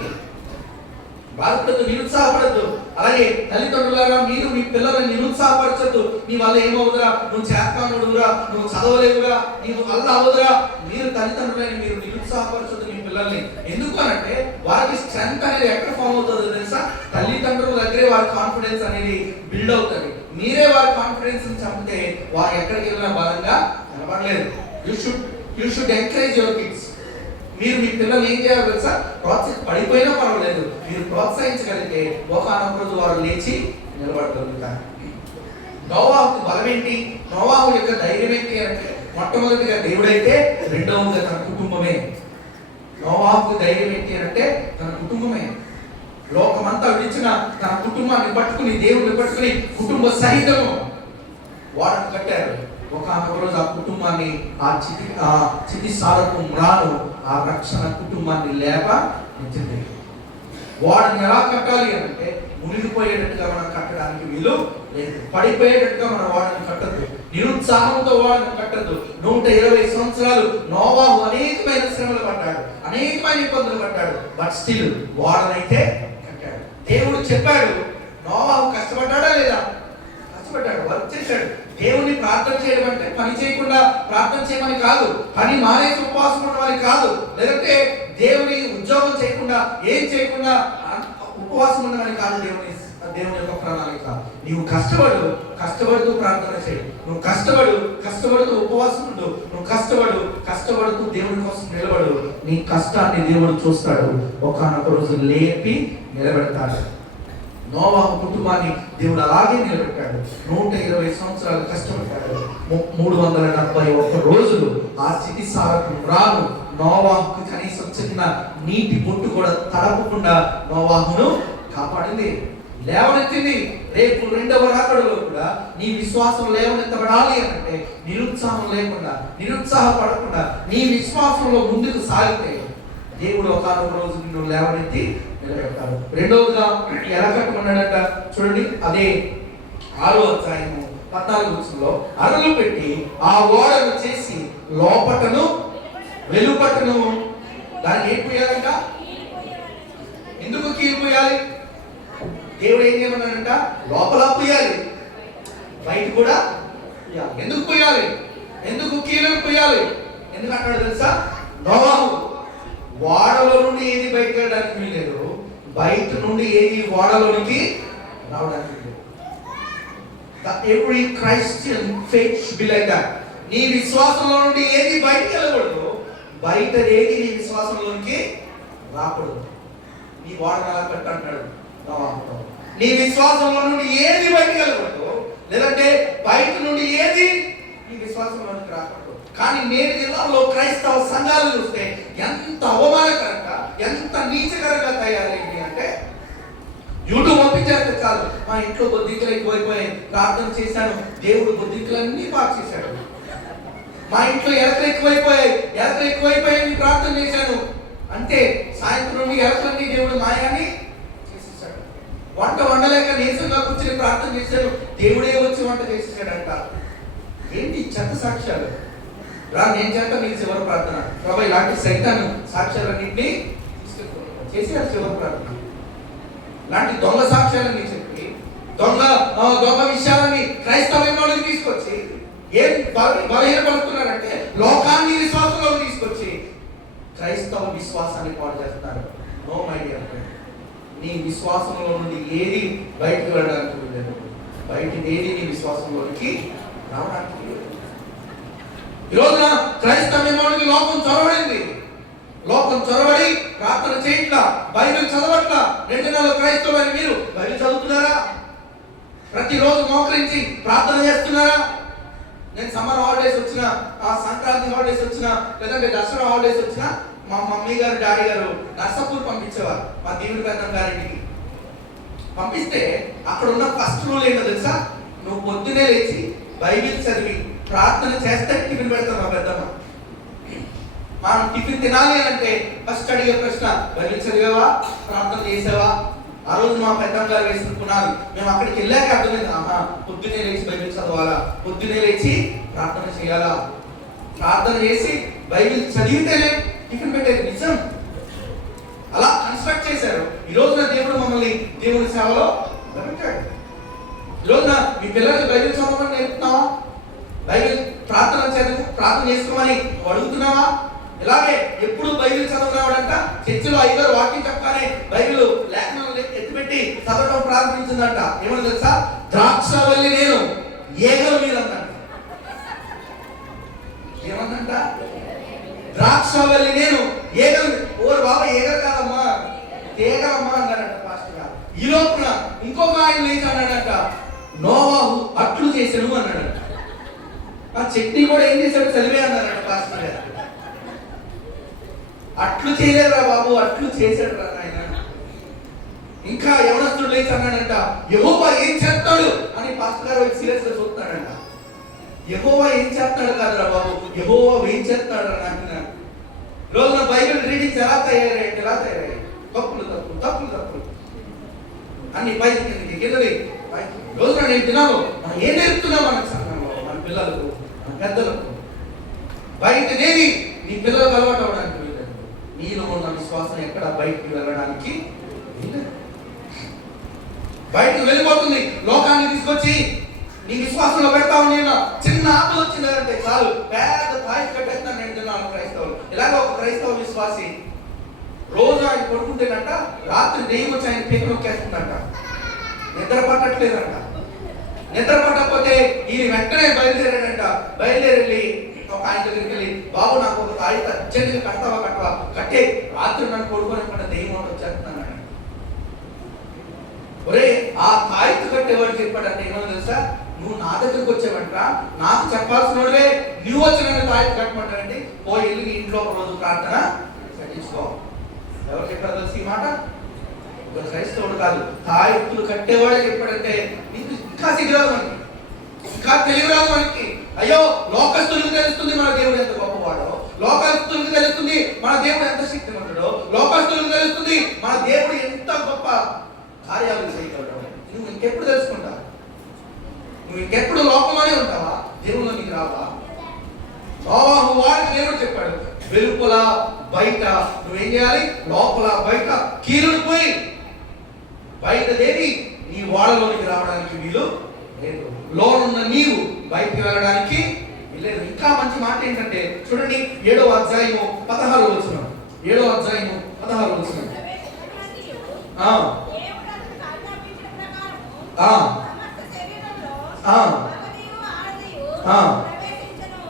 బాధపడద్దు, నిరుత్సాహపడద్దు. అలాగే తల్లిదండ్రులారా, మీరు మీ పిల్లలను నిరుత్సాహపరచద్దు. నీ వల్ల ఏమవుతురా, నువ్వు చేస్తానుడురా, నువ్వు చదవలేవురా, నీవు వల్ల అవుతురా. మీరు తల్లిదండ్రులని మీరు నిరుత్సాహపరచద్దు మీ పిల్లల్ని. ఎందుకు అనంటే వారికి స్ట్రెంత్ అనేది ఎక్కడ ఫామ్ అవుతుందో తెలుసా? తల్లిదండ్రుల దగ్గరే వారి కాన్ఫిడెన్స్ అనేది బిల్డ్ అవుతుంది. మీరే వారి కాన్ఫిడెన్స్ చంపితే వారు ఎక్కడికి వెళ్ళినా బలంగా నిలబడలేదు. You should encourage your kids. మీరు మీ పిల్లలు ఏం చేయాలి తెలుసా? పడిపోయినా పర్వాలేదు, మీరు ప్రోత్సహించగలిగితే ఒకనొక రోజు వారు లేచి నిలబడగలుగుతారు. నోవాహు బలం ఏంటి? నోవాహు యొక్క ధైర్యం ఏంటి అంటే, మొట్టమొదటిగా దేవుడైతే, రెండవదిగా తన కుటుంబమే. నోవాహుకు ధైర్యం ఏంటి అంటే తన కుటుంబమే. లోకమంతా విడిచిన తన కుటుంబాన్ని పట్టుకుని, దేవుడిని పట్టుకుని కుటుంబ సహితము వాడను కట్టారు. ఒక రోజు ఆ కుటుంబాన్ని ఆ చితి సారపు మ్రాను ఆ రక్షణ కుటుంబాన్ని లేప నిచ్చింది. వాడిని ఎలా కట్టాలి అంటే, మునిగిపోయేటట్టుగా మనం కట్టడానికి వీలు లేదు. పడిపోయేటట్టుగా మనం వాడిని కట్టద్దు. నిరుత్సాహంతో వాడిని కట్టద్దు. 120 సంవత్సరాలు నోవాహు అనేకమైన శ్రమలు పడ్డాడు, అనేకమైన ఇబ్బందులు పడ్డాడు. బట్ స్టిల్ వాడనైతే కట్టాడు. దేవుడు చెప్పాడు. నోవాహు కష్టపడ్డాడా లేదా? కష్టపడ్డాడు, వర్క్ చేశాడు. దేవుణ్ణి ప్రార్థన చేయడం అంటే పని చేయకుండా ప్రార్థన చేయమని కాదు, పని మానేసి ఉపవాసం ఉండమని కాదు, లేదంటే దేవుని ఉద్యోగం చేయకుండా ఏం చేయకుండా ఉపవాసం ఉండమని కాదు. దేవుని యొక్క ప్రణాళిక. నీవు కష్టపడుతూ ప్రార్థన చేయి. నువ్వు కష్టపడుతూ ఉపవాసం ఉండు. నువ్వు కష్టపడుతూ దేవుని కోసం నిలబడు. నీ కష్టాన్ని దేవుడు చూస్తాడు, ఒకనొక రోజు లేపి నిలబెడతాడు. నోవాహు కుటుంబాన్ని దేవుడు అలాగే నిలబెట్టాడు. 120 సంవత్సరాలు కష్టపడ్డాడు. 371 రోజులు ఆ స్థితి సారకు రాను నోవాహుకు కనీసం చిన్న నీటి బొట్టు కూడా తడపకుండా నోవాహును కాపాడింది, లేవనెత్తింది. రేపు రెండవ రాకడలో కూడా నీ విశ్వాసం లేవనెత్తబడాలి అంటే నిరుత్సాహం లేకుండా, నిరుత్సాహపడకుండా నీ విశ్వాసంలో ముందుకు సాగితే దేవుడు ఒకనొక రోజు నిన్ను లేవనెత్తి నిలబెడతాడు. రెండవదిగా ఎలా కట్టమన్నాడంట చూడండి. అదే 6వ అధ్యాయము 14వ వచనంలో, అరలు పెట్టి ఆ ఓడను చేసి లోపటను వెలుపటను దాన్ని ఏం పోయాలంట? ఎందుకు కీలిపోయాలి? దేవుడు ఏం చేయమన్నాడంట? లోపల పోయాలి, బయట కూడా పోయాలి. ఎందుకు పోయాలి? ఎందుకు కీలను పోయాలి? ఎందుకు అంటాడు తెలుసా? నోవాహు ఓడలో నుండి ఏది బయటకు వెళ్ళడానికి వీలేదు, బయట నుండి ఏది ఓడలోనికి రావడానికి వీలేదు. Every Christian faith should be like that. నీ విశ్వాసంలో నుండి ఏది బయటకు వెళ్ళకూడదు, బయట ఏది నీ విశ్వాసంలోనికి రాకూడదు. నీ ఓడను అలా పెట్టంటాడు నోవాహుతో. నీ విశ్వాసంలో నుండి ఏది బయటకు వెళ్ళకూడదు, లేదంటే బయట నుండి ఏది నీ విశ్వాసంలోనికి రాకూడదు. కానీ నేటి జిల్లాలో క్రైస్తవ సంఘాలు చూస్తే ఎంత అవమానకరంగా, ఎంత నీచకరంగా తయారైంది అంటే, యూట్యూబ్ పంపించారు చాలు, మా ఇంట్లో బొద్దింకలు ఎక్కువైపోయాయి, ప్రార్థన చేశాను, దేవుడు బొద్దింకలన్నీ పాటు చేశాడు. మా ఇంట్లో ఎలకలు ఎక్కువైపోయాయి, ప్రార్థన చేశాను, అంటే సాయంత్రం నుండి ఎలకలన్నీ దేవుడు మాయాన్ని చేసేసాడు. వంట వండలేక నీసంగా కూర్చొని ప్రార్థన చేశాను, దేవుడే వచ్చి వంట చేసేసాడంట. ఏంటి చెత్త సాక్ష్యాలు? నేను చేత మీరు చివరి ప్రార్థన ప్రభు ఇలాంటి సైతాను సాక్ష్యాలన్నింటినీ చేసి చివరి ప్రార్థన, ఇలాంటి దొంగ సాక్ష్యాలన్నీ చెప్పి దొంగ విషయాలని క్రైస్తవంలోకి తీసుకొచ్చి ఏం బలహీనపడుతున్నారంటే లోకాన్ని విశ్వాసంలో తీసుకొచ్చి క్రైస్తవ విశ్వాసాన్ని పాడు చేస్తున్నారు. నో మై డియర్ ఫ్రెండ్, నీ విశ్వాసంలో నుండి ఏది బయటకు వెళ్ళడానికి లేదు, బయటికి ఏది నీ విశ్వాసంలోనికి రావడానికి లేదు. ఈ రోజున క్రైస్తవ్యంలోనికి లోకం చొరబడి ప్రార్థన చేయట్లా, బైబిల్ చదవట్లా. 2 నెలల క్రైస్తవులైన మీరు బైబిల్ చదువుతున్నారా? ప్రతిరోజు మోకరించి ప్రార్థన చేస్తున్నారా? నేను సమ్మర్ హాలిడేస్ వచ్చినా, సంక్రాంతి హాలిడేస్ వచ్చినా, లేదంటే దసరా హాలిడేస్ వచ్చినా మా మమ్మీ గారు డాడీ గారు నర్సాపూర్ పంపించేవారు మా దేవుడి పెద్దమ్మ గారింటికి. పంపిస్తే అక్కడ ఉన్న ఫస్ట్ రూల్ ఏంటో తెలుసా? నువ్వు పొద్దునే లేచి బైబిల్ చదివి ప్రార్థన చేస్తే టిఫిన్ పెడతాను మా పెద్దమ్మ. మనం టిఫిన్ తినాలి అంటే ఫస్ట్ అడిగే ప్రశ్న, బైబిల్ చదివావా, ప్రార్థన చేసావా? ఆ రోజు మా పెద్దమ్మ గారు వేసిన పునాది. మేము అక్కడికి వెళ్ళాక అర్థమైంది, ఆహా, పొద్దునే లేచి బైబిల్ చదవాలా, పొద్దునే లేచి ప్రార్థన చేయాలా, ప్రార్థన చేసి బైబిల్ చదివితేనే టిఫిన్ పెట్టేది. నిజం, అలా కన్స్ట్రక్ట్ చేశారు. ఈ రోజున దేవుడు మమ్మల్ని దేవుని సేవలో పెట్టాడు. ఈ రోజున మీ పిల్లలకి బైబిల్ చదవమని నేర్పుతున్నావా? బైబిల్ ప్రార్థన చేసుకోమని అడుగుతున్నావా? ఇలాగే ఎప్పుడు బైబిల్ చదవరావడంట చర్చిలో అయ్యగారు వాక్యం చెప్పగానే బైబిల్ లేఖనాలు ఎత్తిపెట్టి చదవడం ప్రారంభించిందంట. ఏమని తెలుసా? ద్రాక్షవల్లి నేను ఏగల మీద అన్నట్టు. ఏమన్నంట? ద్రాక్షవల్లి నేను ఏగల. ఓరు బాబా, ఏగలు కాదమ్మా, తేగలమ్మా అన్నాడంట పాస్టర్ గారు. ఈ లోపల ఇంకొక ఆయన లేచి అన్నాడంట, నోవాహు అట్లు చేశాను అన్నాడంట. ఆ చట్నీ కూడా ఏం చేశాడు? చదివే అన్నారంట పాస్టర్ గారు. అట్లు చేయలేదురా బాబు, అట్లు చేశాడు రా ఆయన. ఇంకా యవనస్తుడు లేచి అన్నాడంట, యెహోవా ఏం చేస్తాడు అని పాస్టర్ గారు సీరియస్ గా చూస్తాడంట. యెహోవా ఏం చేస్తాడు కాదురా బాబు, యెహోవా ఏం చేస్తాడు రా నాకు. రోజున బైబిల్ రీడింగ్స్ ఎలా తయారయ్యాయి? తప్పులు అన్ని పైకి కిందది. రోజున నేను తిన్నాను, మనం ఏం నేర్పుతున్నాం మన సంఘంలో, మన పిల్లలకు, మన పెద్దలకు? బయటదేవి నీ పిల్లలకు అలవాటు అవడానికి వీలేదు. నీలో ఉన్న విశ్వాసం ఎక్కడ బయటికి వెళ్ళడానికి వీలేదు. బయటకు వెళ్ళిపోతుంది. లోకాన్ని తీసుకొచ్చి నీ విశ్వాసంలో పెడతావు. నేను చిన్న ఆపద వచ్చిందంటే చాలు పెద్ద తాయి కట్టేస్తాను. నేను తిన్నాను క్రైస్తవులు. ఇలాగ ఒక క్రైస్తవ విశ్వాసి రోజు ఆయన కొడుకుంటేనంట, రాత్రి దెయ్యం వచ్చి ఆయన పేరు నొక్కేస్తుందంట. నిద్ర పట్టట్లేదంట. నిద్ర పట్టకపోతే ఈయన వెంటనే బయలుదేరాడంట. బయలుదేరి ఒక ఆయన దగ్గరికి వెళ్ళి, బాబు నాకు ఒక తాయి అర్జెంట్గా కట్టవా, కట్టే, రాత్రి నన్ను కొడుకోని దెయ్యం వచ్చేస్తున్నాను. ఒరే, ఆ తాయిత్తు కట్టేవాడు చెప్పాడంటే ఏమో తెలుసా? నువ్వు నా దగ్గరికి వచ్చావంట, నాకు చెప్పాల్సినోడే నువ్వు వచ్చి నన్ను తాయిత్తు కట్టమంటానండి. ఓ ఇల్లు ఇంట్లో ఒక రోజు ప్రార్థన కట్టించుకో. ఎవరు చెప్పారు తెలుసు ఈ మాట? క్రైస్తవుడు కాదు, తాయిత్తులు కట్టేవాడే చెప్పాడంటే నీకు ఇంకా సిగ్గురాదు, మనకి ఇంకా తెలియరాదు మనకి. అయ్యో, లోకస్తులకు తెలుస్తుంది మన దేవుడు ఎంత గొప్పవాడో, లోకస్తులకు తెలుస్తుంది మన దేవుడు ఎంత శక్తివంతుడో, లోకస్తులకు తెలుస్తుంది మన దేవుడు ఎంత గొప్ప కార్యాలు చేయగలడు. నువ్వు ఇంకెప్పుడు తెలుసుకుంటావు? నువ్వు ఇంకెప్పుడు లోకంలోనే ఉంటావా? దేవుడు నీకు రావా? నోవాహు వాడికి దేవుడు చెప్పాడు, వెలుపల బయట నువ్వేం చేయాలి? లోపల బయట కీలుడు పోయి బయట దేవి నీ వాడలోనికి రావడానికి వీలు లేదు. లోనున్న నీవు బయటికి వెళ్ళడానికి లేదు. ఇంకా మంచి మాట ఏంటంటే చూడండి, 7వ అధ్యాయము 16వ వచనం. 7వ అధ్యాయము 16వ వచనం.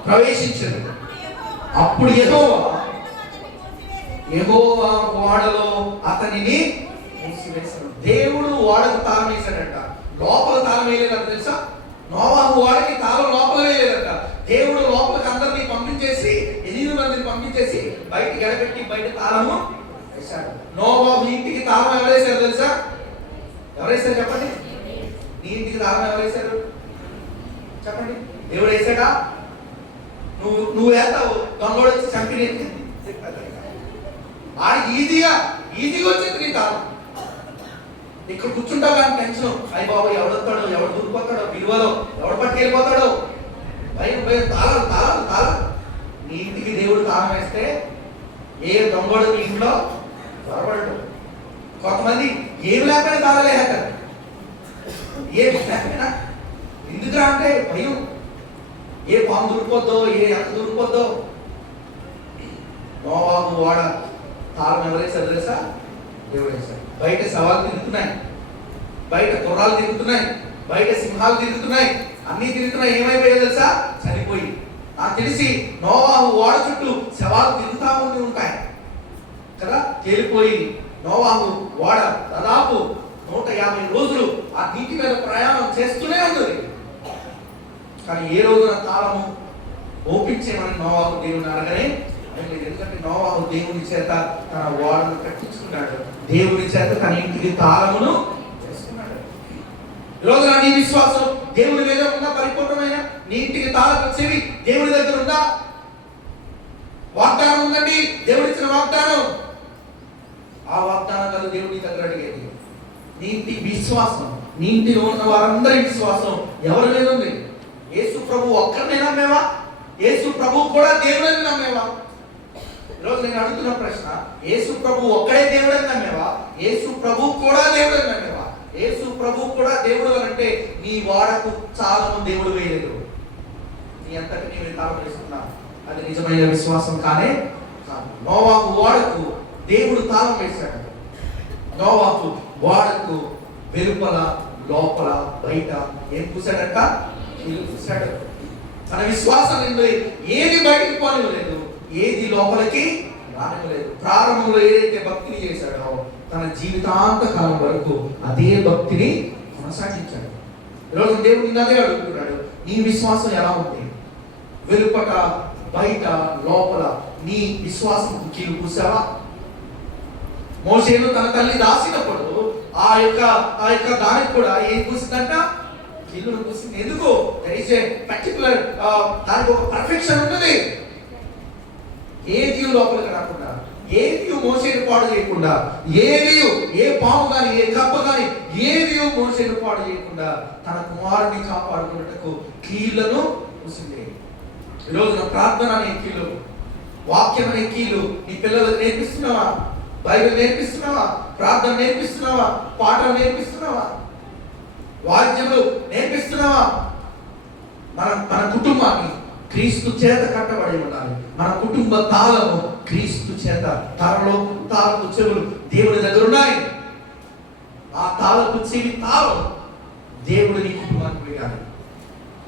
ప్రవేశించను. అప్పుడు యెహోవా వాడలో అతనిని మూసివేశాడు. దేవుడు వాడకు తాళం వేశాడట, లోపల తాళం వేయలేదంట. తెలుసా? నోవాహు వాడికి తాళం లోపల వేయలేదంట. దేవుడు లోపలికి అందరినీ పంపించేసి 8 మందిని పంపించేసి బయట గడపెట్టి బయట తాళము వేశాడు. నోవాహు ఇంటికి తాళం ఎవరేశారు తెలుసా? ఎవరేశారు చెప్పండి? నీ ఇంటికి తాళం ఎవరేశారు చెప్పండి? దేవుడు వేసాడా? నువ్వు వేస్తావు, దొంగోడు వచ్చి చంపిని ఆడికి ఈజీగా వచ్చింది నీ తాళం. ఇక్కడ కూర్చుంటావు కానీ టెన్షన్, అయ్యి బాబు ఎవడొస్తాడో, ఎవడు దూరిపోతాడో, విలువలో ఎవడు పట్టుకెళ్ళిపోతాడో, భయం తాళాలు. నీ ఇంటికి దేవుడు తాళం వేస్తే ఏ దొంగోడు నీ ఇంట్లో దొరబడడు. కొంతమంది ఏమి లేకపోయినా తాళలేస్తారు. ఏమి లేకపోయినా ఎందుకురా అంటే భయం. ఏ పాము దూరిపోద్దో, ఏ అక్క దూరిపోద్దో. నోవాహు వాడ తాళం ఎవరేసారు తెలుసా? దేవుడు వేశాడు. బయట సవాలు తిరుగుతున్నాయి, బయట గుర్రాలు తిరుగుతున్నాయి, బయట సింహాలు తిరుగుతున్నాయి, అన్ని తిరుగుతున్నాయి. ఏమైపోయాయి తెలుసా? చనిపోయి. నాకు తెలిసి నోవాహు వాడ చుట్టూ శవాలు తిరుగుతా ఉంటాయి కదా, తేలిపోయి. నోవాహు వాడ దాదాపు 150 రోజులు ఆ నీటి మీద ప్రయాణం చేస్తూనే ఉన్నది. కానీ ఏ రోజున తాళము ఓపించేమని నోవాహు దేవుని అడగనే. ఎందుకంటే నోవాహు దేవుని చేత తన వాడను కట్టించుకున్నాడు, దేవుని చేత తన ఇంటికి తాళమును చేసుకున్నాడు. ఈరోజు నీ విశ్వాసం దేవుని మీద ఉందా? పరిపూర్ణమైన నీ ఇంటికి తాళం చెవి దేవుని దగ్గర ఉందా? వాగ్దానం ఉందండి, దేవుడిచ్చిన వాగ్దానం. ఆ వాగ్దానం కాదు దేవుడి దగ్గర అడిగేది. నీ ఇంటి విశ్వాసం, నీ ఇంటిలో ఉన్న వారందరి విశ్వాసం ఎవరి మీద ఉంది? యేసు ప్రభు ఒక్కరినే నమ్మేవా? యేసు ప్రభు కూడా దేవుడని నమ్మేవా? ఈరోజు నేను అడుగుతున్న ప్రశ్న, యేసు ప్రభు ఒక్కడే దేవుడని నమ్మేవా? యేసు ప్రభు కూడా దేవుడని నమ్మేవా? యేసు ప్రభు కూడా దేవుడు అని అంటే నీ వాడకు చాలా మంది దేవుడు వేయలేదు, నీ అంతటి నీవు తాళం వేసుకున్నావు. అది నిజమైన విశ్వాసం కానే కాదు. నోవాహు వాడకు దేవుడు తాళం వేశాడు. నోవాహు వాడకు వెలుపల లోపల బయట ఏం పూసాడంట? కీలు పూసాడు. తన విశ్వాసం నుండి ఏది బయటికి పోనివ్వలేదు, ఏది లోపలికి రానివ్వలేదు. ప్రారంభంలో ఏదైతే భక్తిని చేశాడో తన జీవితాంత కాలం వరకు అదే భక్తిని కొనసాగించాడు. ఈరోజు దేవుడు అదే అడుగుతున్నాడు, నీ విశ్వాసం ఎలా ఉంది? వెలుపట బయట లోపల నీ విశ్వాసం కీలు పూసావా? మోషేను తన తల్లి దాసినప్పుడు ఆ యొక్క దానికి కూడా ఏం పూసిందంట? కీలును పూసింది. ఎందుకు? పర్టికులర్ దానికి ఒక పర్ఫెక్షన్ ఉన్నది. ఏది లోపలికి రాకుండా, ఏది మోషేను పాడు చేయకుండా, ఏది ఏ పాము కానీ ఏ కప్ప కానీ ఏది మోషేను పాడు చేయకుండా తన కుమారుని కాపాడుకున్నట్టుకు కీళ్లను పూసింది. ఈరోజు నా ప్రార్థన అనే కీలు, వాక్యం అనే కీలు నీ పిల్లలకు నేర్పిస్తున్నావా? బైబిల్ నేర్పిస్తున్నావా? ప్రార్థన నేర్పిస్తున్నావా? పాటలు నేర్పిస్తున్నావా? వాద్యములు నేర్పిస్తున్నావా? మన కుటుంబాన్ని క్రీస్తు చేత కట్టబడి ఉండాలి. మన కుటుంబ తాళము క్రీస్తు చేత, తాళంలో తాళపు చెవులు దేవుడి దగ్గర ఉన్నాయి. ఆ తాళపు చెవి తాళం దేవుడు నీ కుటుంబానికి వేయాలి.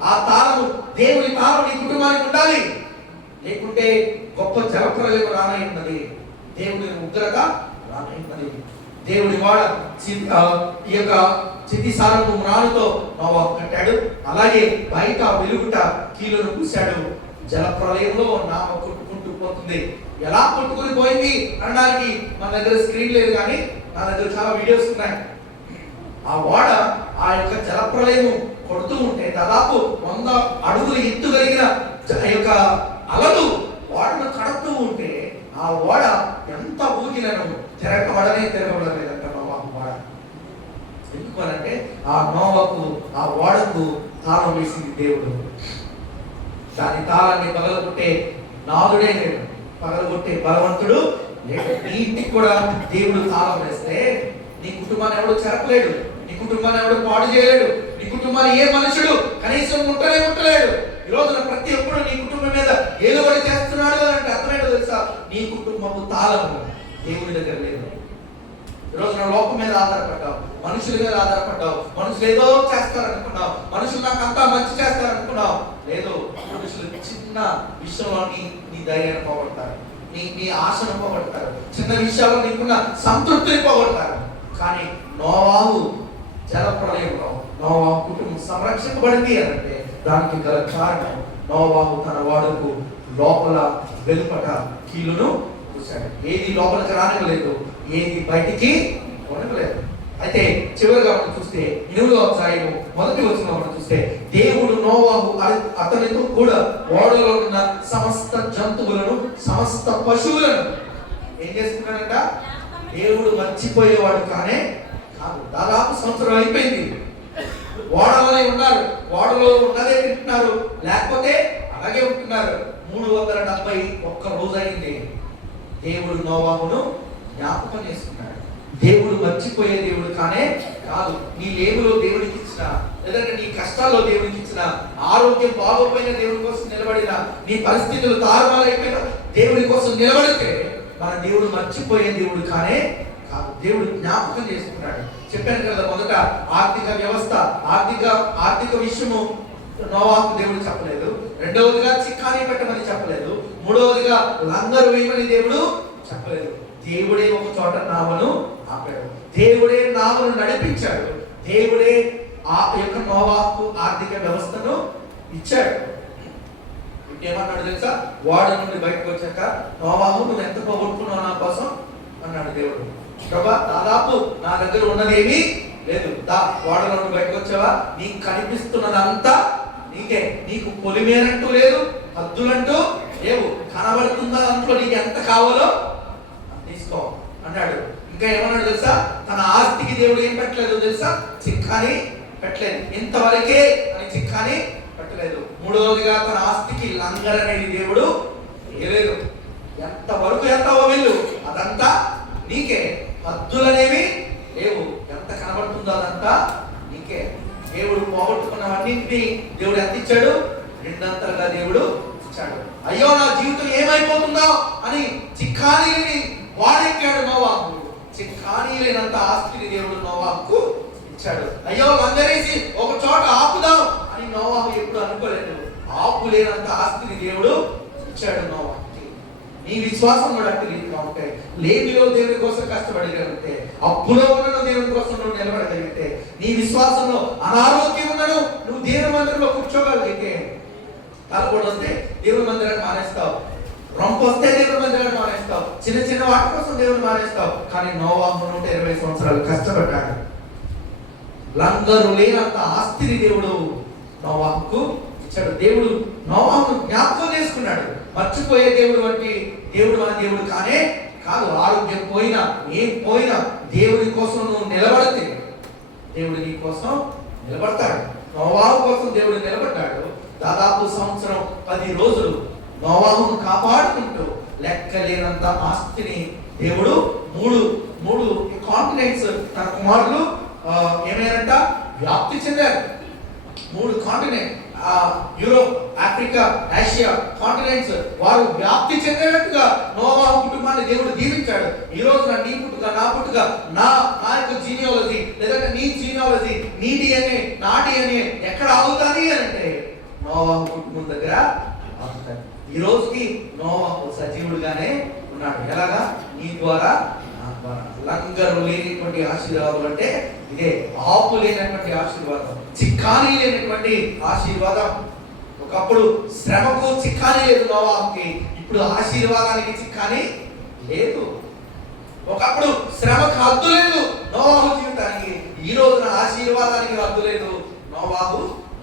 ఆ తాళము దేవుడి తాళం నీ కుటుంబానికి ఉండాలి. లేకుంటే గొప్ప జలప్రలయం రానయ్యున్నది, దేవుడి ఉగ్రత రానయ్యున్నది. దేవుడి వాడ ఈ యొక్క చితిసారము మ్రానుతో నోవాహు కట్టాడు. అలాగే బయట వెలుగుట కీలును పూశాడు. జల ప్రళయంలో నామ కొట్టుకుంటూ పోతుంది. ఎలా కొట్టుకుని పోయింది అనడానికి మన దగ్గర స్క్రీన్ లేదు, కానీ నా దగ్గర చాలా వీడియోస్ ఉన్నాయి. ఆ వాడ ఆ యొక్క జల ప్రళయము కొడుతూ ఉంటే దాదాపు 100 అడుగులు ఎత్తు కలిగిన యొక్క అలలు వాడను కడుతూ ఉంటే ఆ ఓడ ఎంత ఊగినను తిరగబడలేదంట నోవాహు వాడ. ఎందుకనంటే ఆ నోవాహు ఆ ఓడకు తాళం వేసింది దేవుడు. దాని తాళాన్ని పగలగొట్టే నాదుడే లేడు, పగలగొట్టే బలవంతుడు లేడు. నీ ఇంటికి కూడా దేవుడు తాళం వేస్తే నీ కుటుంబాన్ని ఎవడు చెరపలేడు, నీ కుటుంబాన్ని ఎవడు పాడు చేయలేడు, నీ కుటుంబాన్ని ఏ మనుషుడు కనీసం ముట్టలేడు. ఈ రోజున ప్రతి ఒక్కరు నీ కుటుంబం మీద ఏదో ఒకటి చేస్తున్నాడు అంటే అర్థమేంటో తెలుసా? నీ కుటుంబము తాళము దేవుడి దగ్గర లేదు. ఈ రోజున లోకం మీద ఆధారపడ్డావు, మనుషుల మీద ఆధారపడ్డావు. మనుషులు ఏదో చేస్తారనుకున్నావు, మనుషులు నాకు అంతా మంచి చేస్తారనుకున్నావు. లేదు, మనుషులు చిన్న విషయంలో నీ ధైర్యాన్ని పోగొడతారు, నీ ఆశను పోగొడతారు, చిన్న విషయాల్లో నీకున్న సంతృప్తిని పోగొడతారు. కానీ నోవాహు జలప్రలయంలో నోవాహు కుటుంబం సంరక్షింపబడింది అంటే దానికి గల కారణం నోవాహు తన వాడుకు లోపల వెలుపట కీలును పూశాడు. ఏది లోపలికి రానివ్వలేదు, ఏది బయటికి కొనలేదు. అయితే చివరిగా మనం చూస్తే 8వ అధ్యాయము 1వ వచనంలో మనం చూస్తే దేవుడు నోవాహు అతనితో కూడా ఓడలో ఉన్న సమస్త జంతువులను సమస్త పశువులను ఏం చేసుకున్నాడంట? దేవుడు మర్చిపోయేవాడు కానే కాదు. దాదాపు సంవత్సరం అయిపోయింది, ఓడలోనే ఉన్నారు, ఓడలో ఉన్నదే తింటున్నారు, లేకపోతే అలాగే ఉంటున్నారు. 371 రోజు అయింది. దేవుడు నోవాహును జ్ఞాపకం చేసుకున్నాడు. దేవుడు మర్చిపోయే దేవుడు కానే కాదు. నీ లేబులో దేవుడికి ఇచ్చిన, లేదంటే నీ కష్టాల్లో దేవుడికి ఇచ్చిన, ఆరోగ్యం బాగోపోయిన దేవుడి కోసం నిలబడిన, నీ పరిస్థితులు తారుమారైపోయిన దేవుడి కోసం నిలబడితే మన దేవుడు మర్చిపోయే దేవుడు కానే కాదు. దేవుడు జ్ఞాపకం చేసుకున్నాడు. చెప్పాను కదా, మొదట ఆర్థిక వ్యవస్థ, ఆర్థిక విషయము నోవాహు దేవుడు చెప్పలేదు. రెండవదిగా చిక్కాని పెట్టమని చెప్పలేదు. మూడవదిగా లంగరు వేయమని దేవుడు చెప్పలేదు. దేవుడే ఒక చోట నావను ఆపాడు, దేవుడే నావను నడిపించాడు, దేవుడే ఆ యొక్క నోవాహుకు ఆర్థిక వ్యవస్థను ఇచ్చాడు. ఏమన్నాడు తెలుసా? వాడ నుండి బయటకు వచ్చాక, నోవాహు నువ్వు ఎంత పోగొట్టుకున్నావు నా కోసం అన్నాడు దేవుడు. ప్రభా, దాదాపు నా దగ్గర ఉన్నదేమీ లేదు, వాడలో నుండి బయటకు వచ్చావా? నీకు కనిపిస్తున్నదంతా నీకే, నీకు పొలిమేనంటూ లేదు, హద్దులంటూ లేవు, కనబడుతున్న దాంట్లో నీకు ఎంత కావాలో తీసుకో అన్నాడు. ఇంకా ఏమన్నాడు తెలుసా? తన ఆస్తికి దేవుడు ఏం పెట్టలేదు తెలుసా? చిక్కాని పెట్టలేదు. ఇంతవరకే అని చిక్కాని పెట్టలేదు. మూడవదిగా తన ఆస్తికి లంగర్ అనేది దేవుడు వేయలేదు. ఎంత వరకు వెళ్తావో వెళ్ళు, అదంతా నీకే. హద్దులనేవి లేవు. ఎంత కనబడుతుందో అదంతా నీకే. దేవుడు పోగొట్టుకున్నవన్నింటినీ దేవుడు ఎంత ఇచ్చాడు? రెండంతలుగా దేవుడు ఇచ్చాడు. అయ్యో నా జీవితం ఏమైపోతుందో అని చిక్కానీని వాడెక్కాడు నోవాహు. చిక్కానీ లేనంత ఆస్తిని దేవుడు నోవాహుకు ఇచ్చాడు. అయ్యో లంగరేసి ఒక చోట ఆపుదాం అని నోవాహు ఎప్పుడు అనుకోలేదు. ఆపు లేనంత ఆస్తిని దేవుడు ఇచ్చాడు నోవాహుకి. నీ విశ్వాసం కూడా అట్టి రీతిగా ఉంటాయి. లేమిలో దేవుని కోసం కష్టపడగలిగితే, అప్పులో ఉన్నను దేవుని కోసం నువ్వు నిలబడగలిగితే, నీ విశ్వాసంలో అనారోగ్యం ఉన్నను నువ్వు దేవుని మందిరంలో కూర్చోగలిగితే, తలపోటు వస్తే దేవుని మందిరాన్ని మానేస్తావు, రొంపు వస్తే దేవుని మందిరాన్ని మానేస్తావు, చిన్న చిన్న వాటి కోసం దేవుని మానేస్తావు. కానీ నోవాహు 120 సంవత్సరాలు కష్టపడ్డాడు. లంగరు లేనంత ఆస్తిని దేవుడు నోవాహుకు ఇచ్చాడు. దేవుడు నోవాహును జ్ఞాపకం చేసుకున్నాడు. మర్చిపోయే దేవుడు వంటి దేవుడు మన దేవుడు కానే కాదు. ఆరోగ్యం పోయినా ఏం పోయినా దేవుడి కోసం నువ్వు నిలబడితే దేవుడు నీ కోసం నిలబడతాడు. నోవాహు కోసం దేవుడు నిలబడ్డాడు. దాదాపు 1 సంవత్సరం 10 రోజులు నోవాహును కాపాడుకుంటూ లెక్కలేనంత ఆస్తిని దేవుడు మూడు కాంటినెంట్స్ తన కుమారులు ఏమైనారంట? వ్యాప్తి చెందారు. 3 continent, Europe, Africa, Asia continents వారు వ్యాప్తి చెందేటట్టుగా నోవాహు కుటుంబాన్ని దేవుడు దీవించాడు. ఈ రోజున నీ పుట్టుక, నా పుట్టుక, నా యొక్క జీనియాలజీ లేదంటే నీ జీనియాలజీ, నీ డిఎన్ఏ, నా డిఎన్ఏ ఎక్కడ ఆగుతుంది అంటే నోవాహు కుటుంబం దగ్గర ఆగుతుంది. ఈ రోజుకి నోవాహు సజీవుడుగానే ఉన్నాడు. ఎలాగా? నీ ద్వారా, నా ద్వారా. లంగరు లేనటువంటి ఆశీర్వాదం అంటే ఇదే. ఆపు లేనటువంటి ఆశీర్వాదం, చిక్కానీ లేనటువంటి ఆశీర్వాదం. ఒకప్పుడు శ్రమకు చిక్కానీ లేదు నోవాహుకి, ఇప్పుడు ఆశీర్వాదానికి చిక్కానీ లేదు. ఒకప్పుడు శ్రమకు హద్దు లేదు నోవాహు జీవితానికి, ఈ రోజున ఆశీర్వాదానికి హద్దు లేదు నోవాహు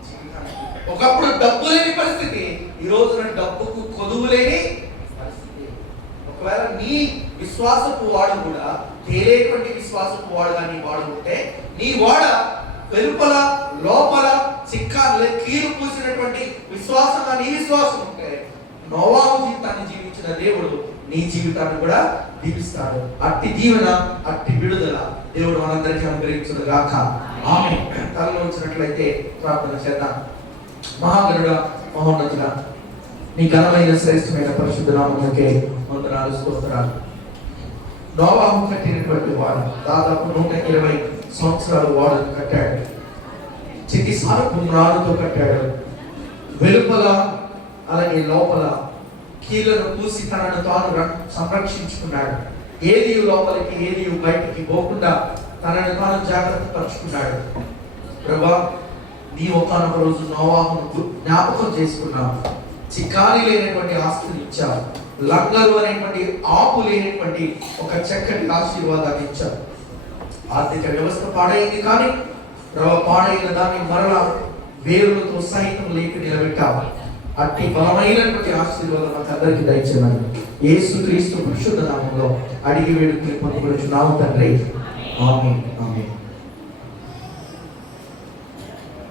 జీవితానికి. ఒకప్పుడు డబ్బు లేని పరిస్థితి, ఈ రోజున డబ్బుకు కొదువు లేని పరిస్థితి. ఒకవేళ నీ విశ్వాసపు వాడు కూడా తేలేటువంటి విశ్వాసపు వాడుగా నీ వాడు ఉంటే, నీ వాడ వెలుపల లోపల కీలు పూసినటువంటి విశ్వాసంగా నీ విశ్వాసం ఉంటే, నోవాహు జీవితాన్ని జీవించిన దేవుడు నీ జీవితాన్ని కూడా దీవిస్తాడు. అట్టి దీవెన, అట్టి విడుదల దేవుడు మనందరికీ అనుగ్రహించును గాక. ఆమేన్. తలలో వచ్చినట్లయితే ప్రార్థన చేద్దాం. మహాగణుడా, మహోన్నతుడా, నీ ఘనమైన శ్రేష్టమైన పరిశుద్ధ నామమునకే వందనాలు, స్తోత్రాలు. నోవాహు కట్టినటువంటి వాడు దాదాపు 120 సంవత్సరాలు వాడను కట్టాడు. చితి సారపు మ్రానుతో కట్టాడు. వెలుపల అలాగే లోపల కీలను పూసి తనను తాను సంరక్షించుకున్నాడు. ఏది లోపలికి ఏది బయటికి పోకుండా తనను తాను జాగ్రత్త పరుచుకున్నాడు. ప్రభా, నీ ఒకానొక రోజు నోవాహును జ్ఞాపకం చేసుకున్నావు. చికాని లేనటువంటి ఆస్తిని ఇచ్చావు. లంగరు అనేటువంటి ఆపు లేనటువంటి ఒక చక్కటి ఆశీర్వాదాన్ని ఇచ్చావు. ఆర్థిక వ్యవస్థ పాడైంది, కానీ పాడైన దాన్ని మరలా వేరులతో సహితం లేపి నిలబెట్టావు. అట్టి బలమైనటువంటి ఆశీర్వాదం మాకు అందరికీ దయచేయమని యేసుక్రీస్తు పరిశుద్ధ నామములో అడిగి వేడుకుని పొందుకొనుచున్నాము తండ్రి. ఆమేన్. ఆమేన్.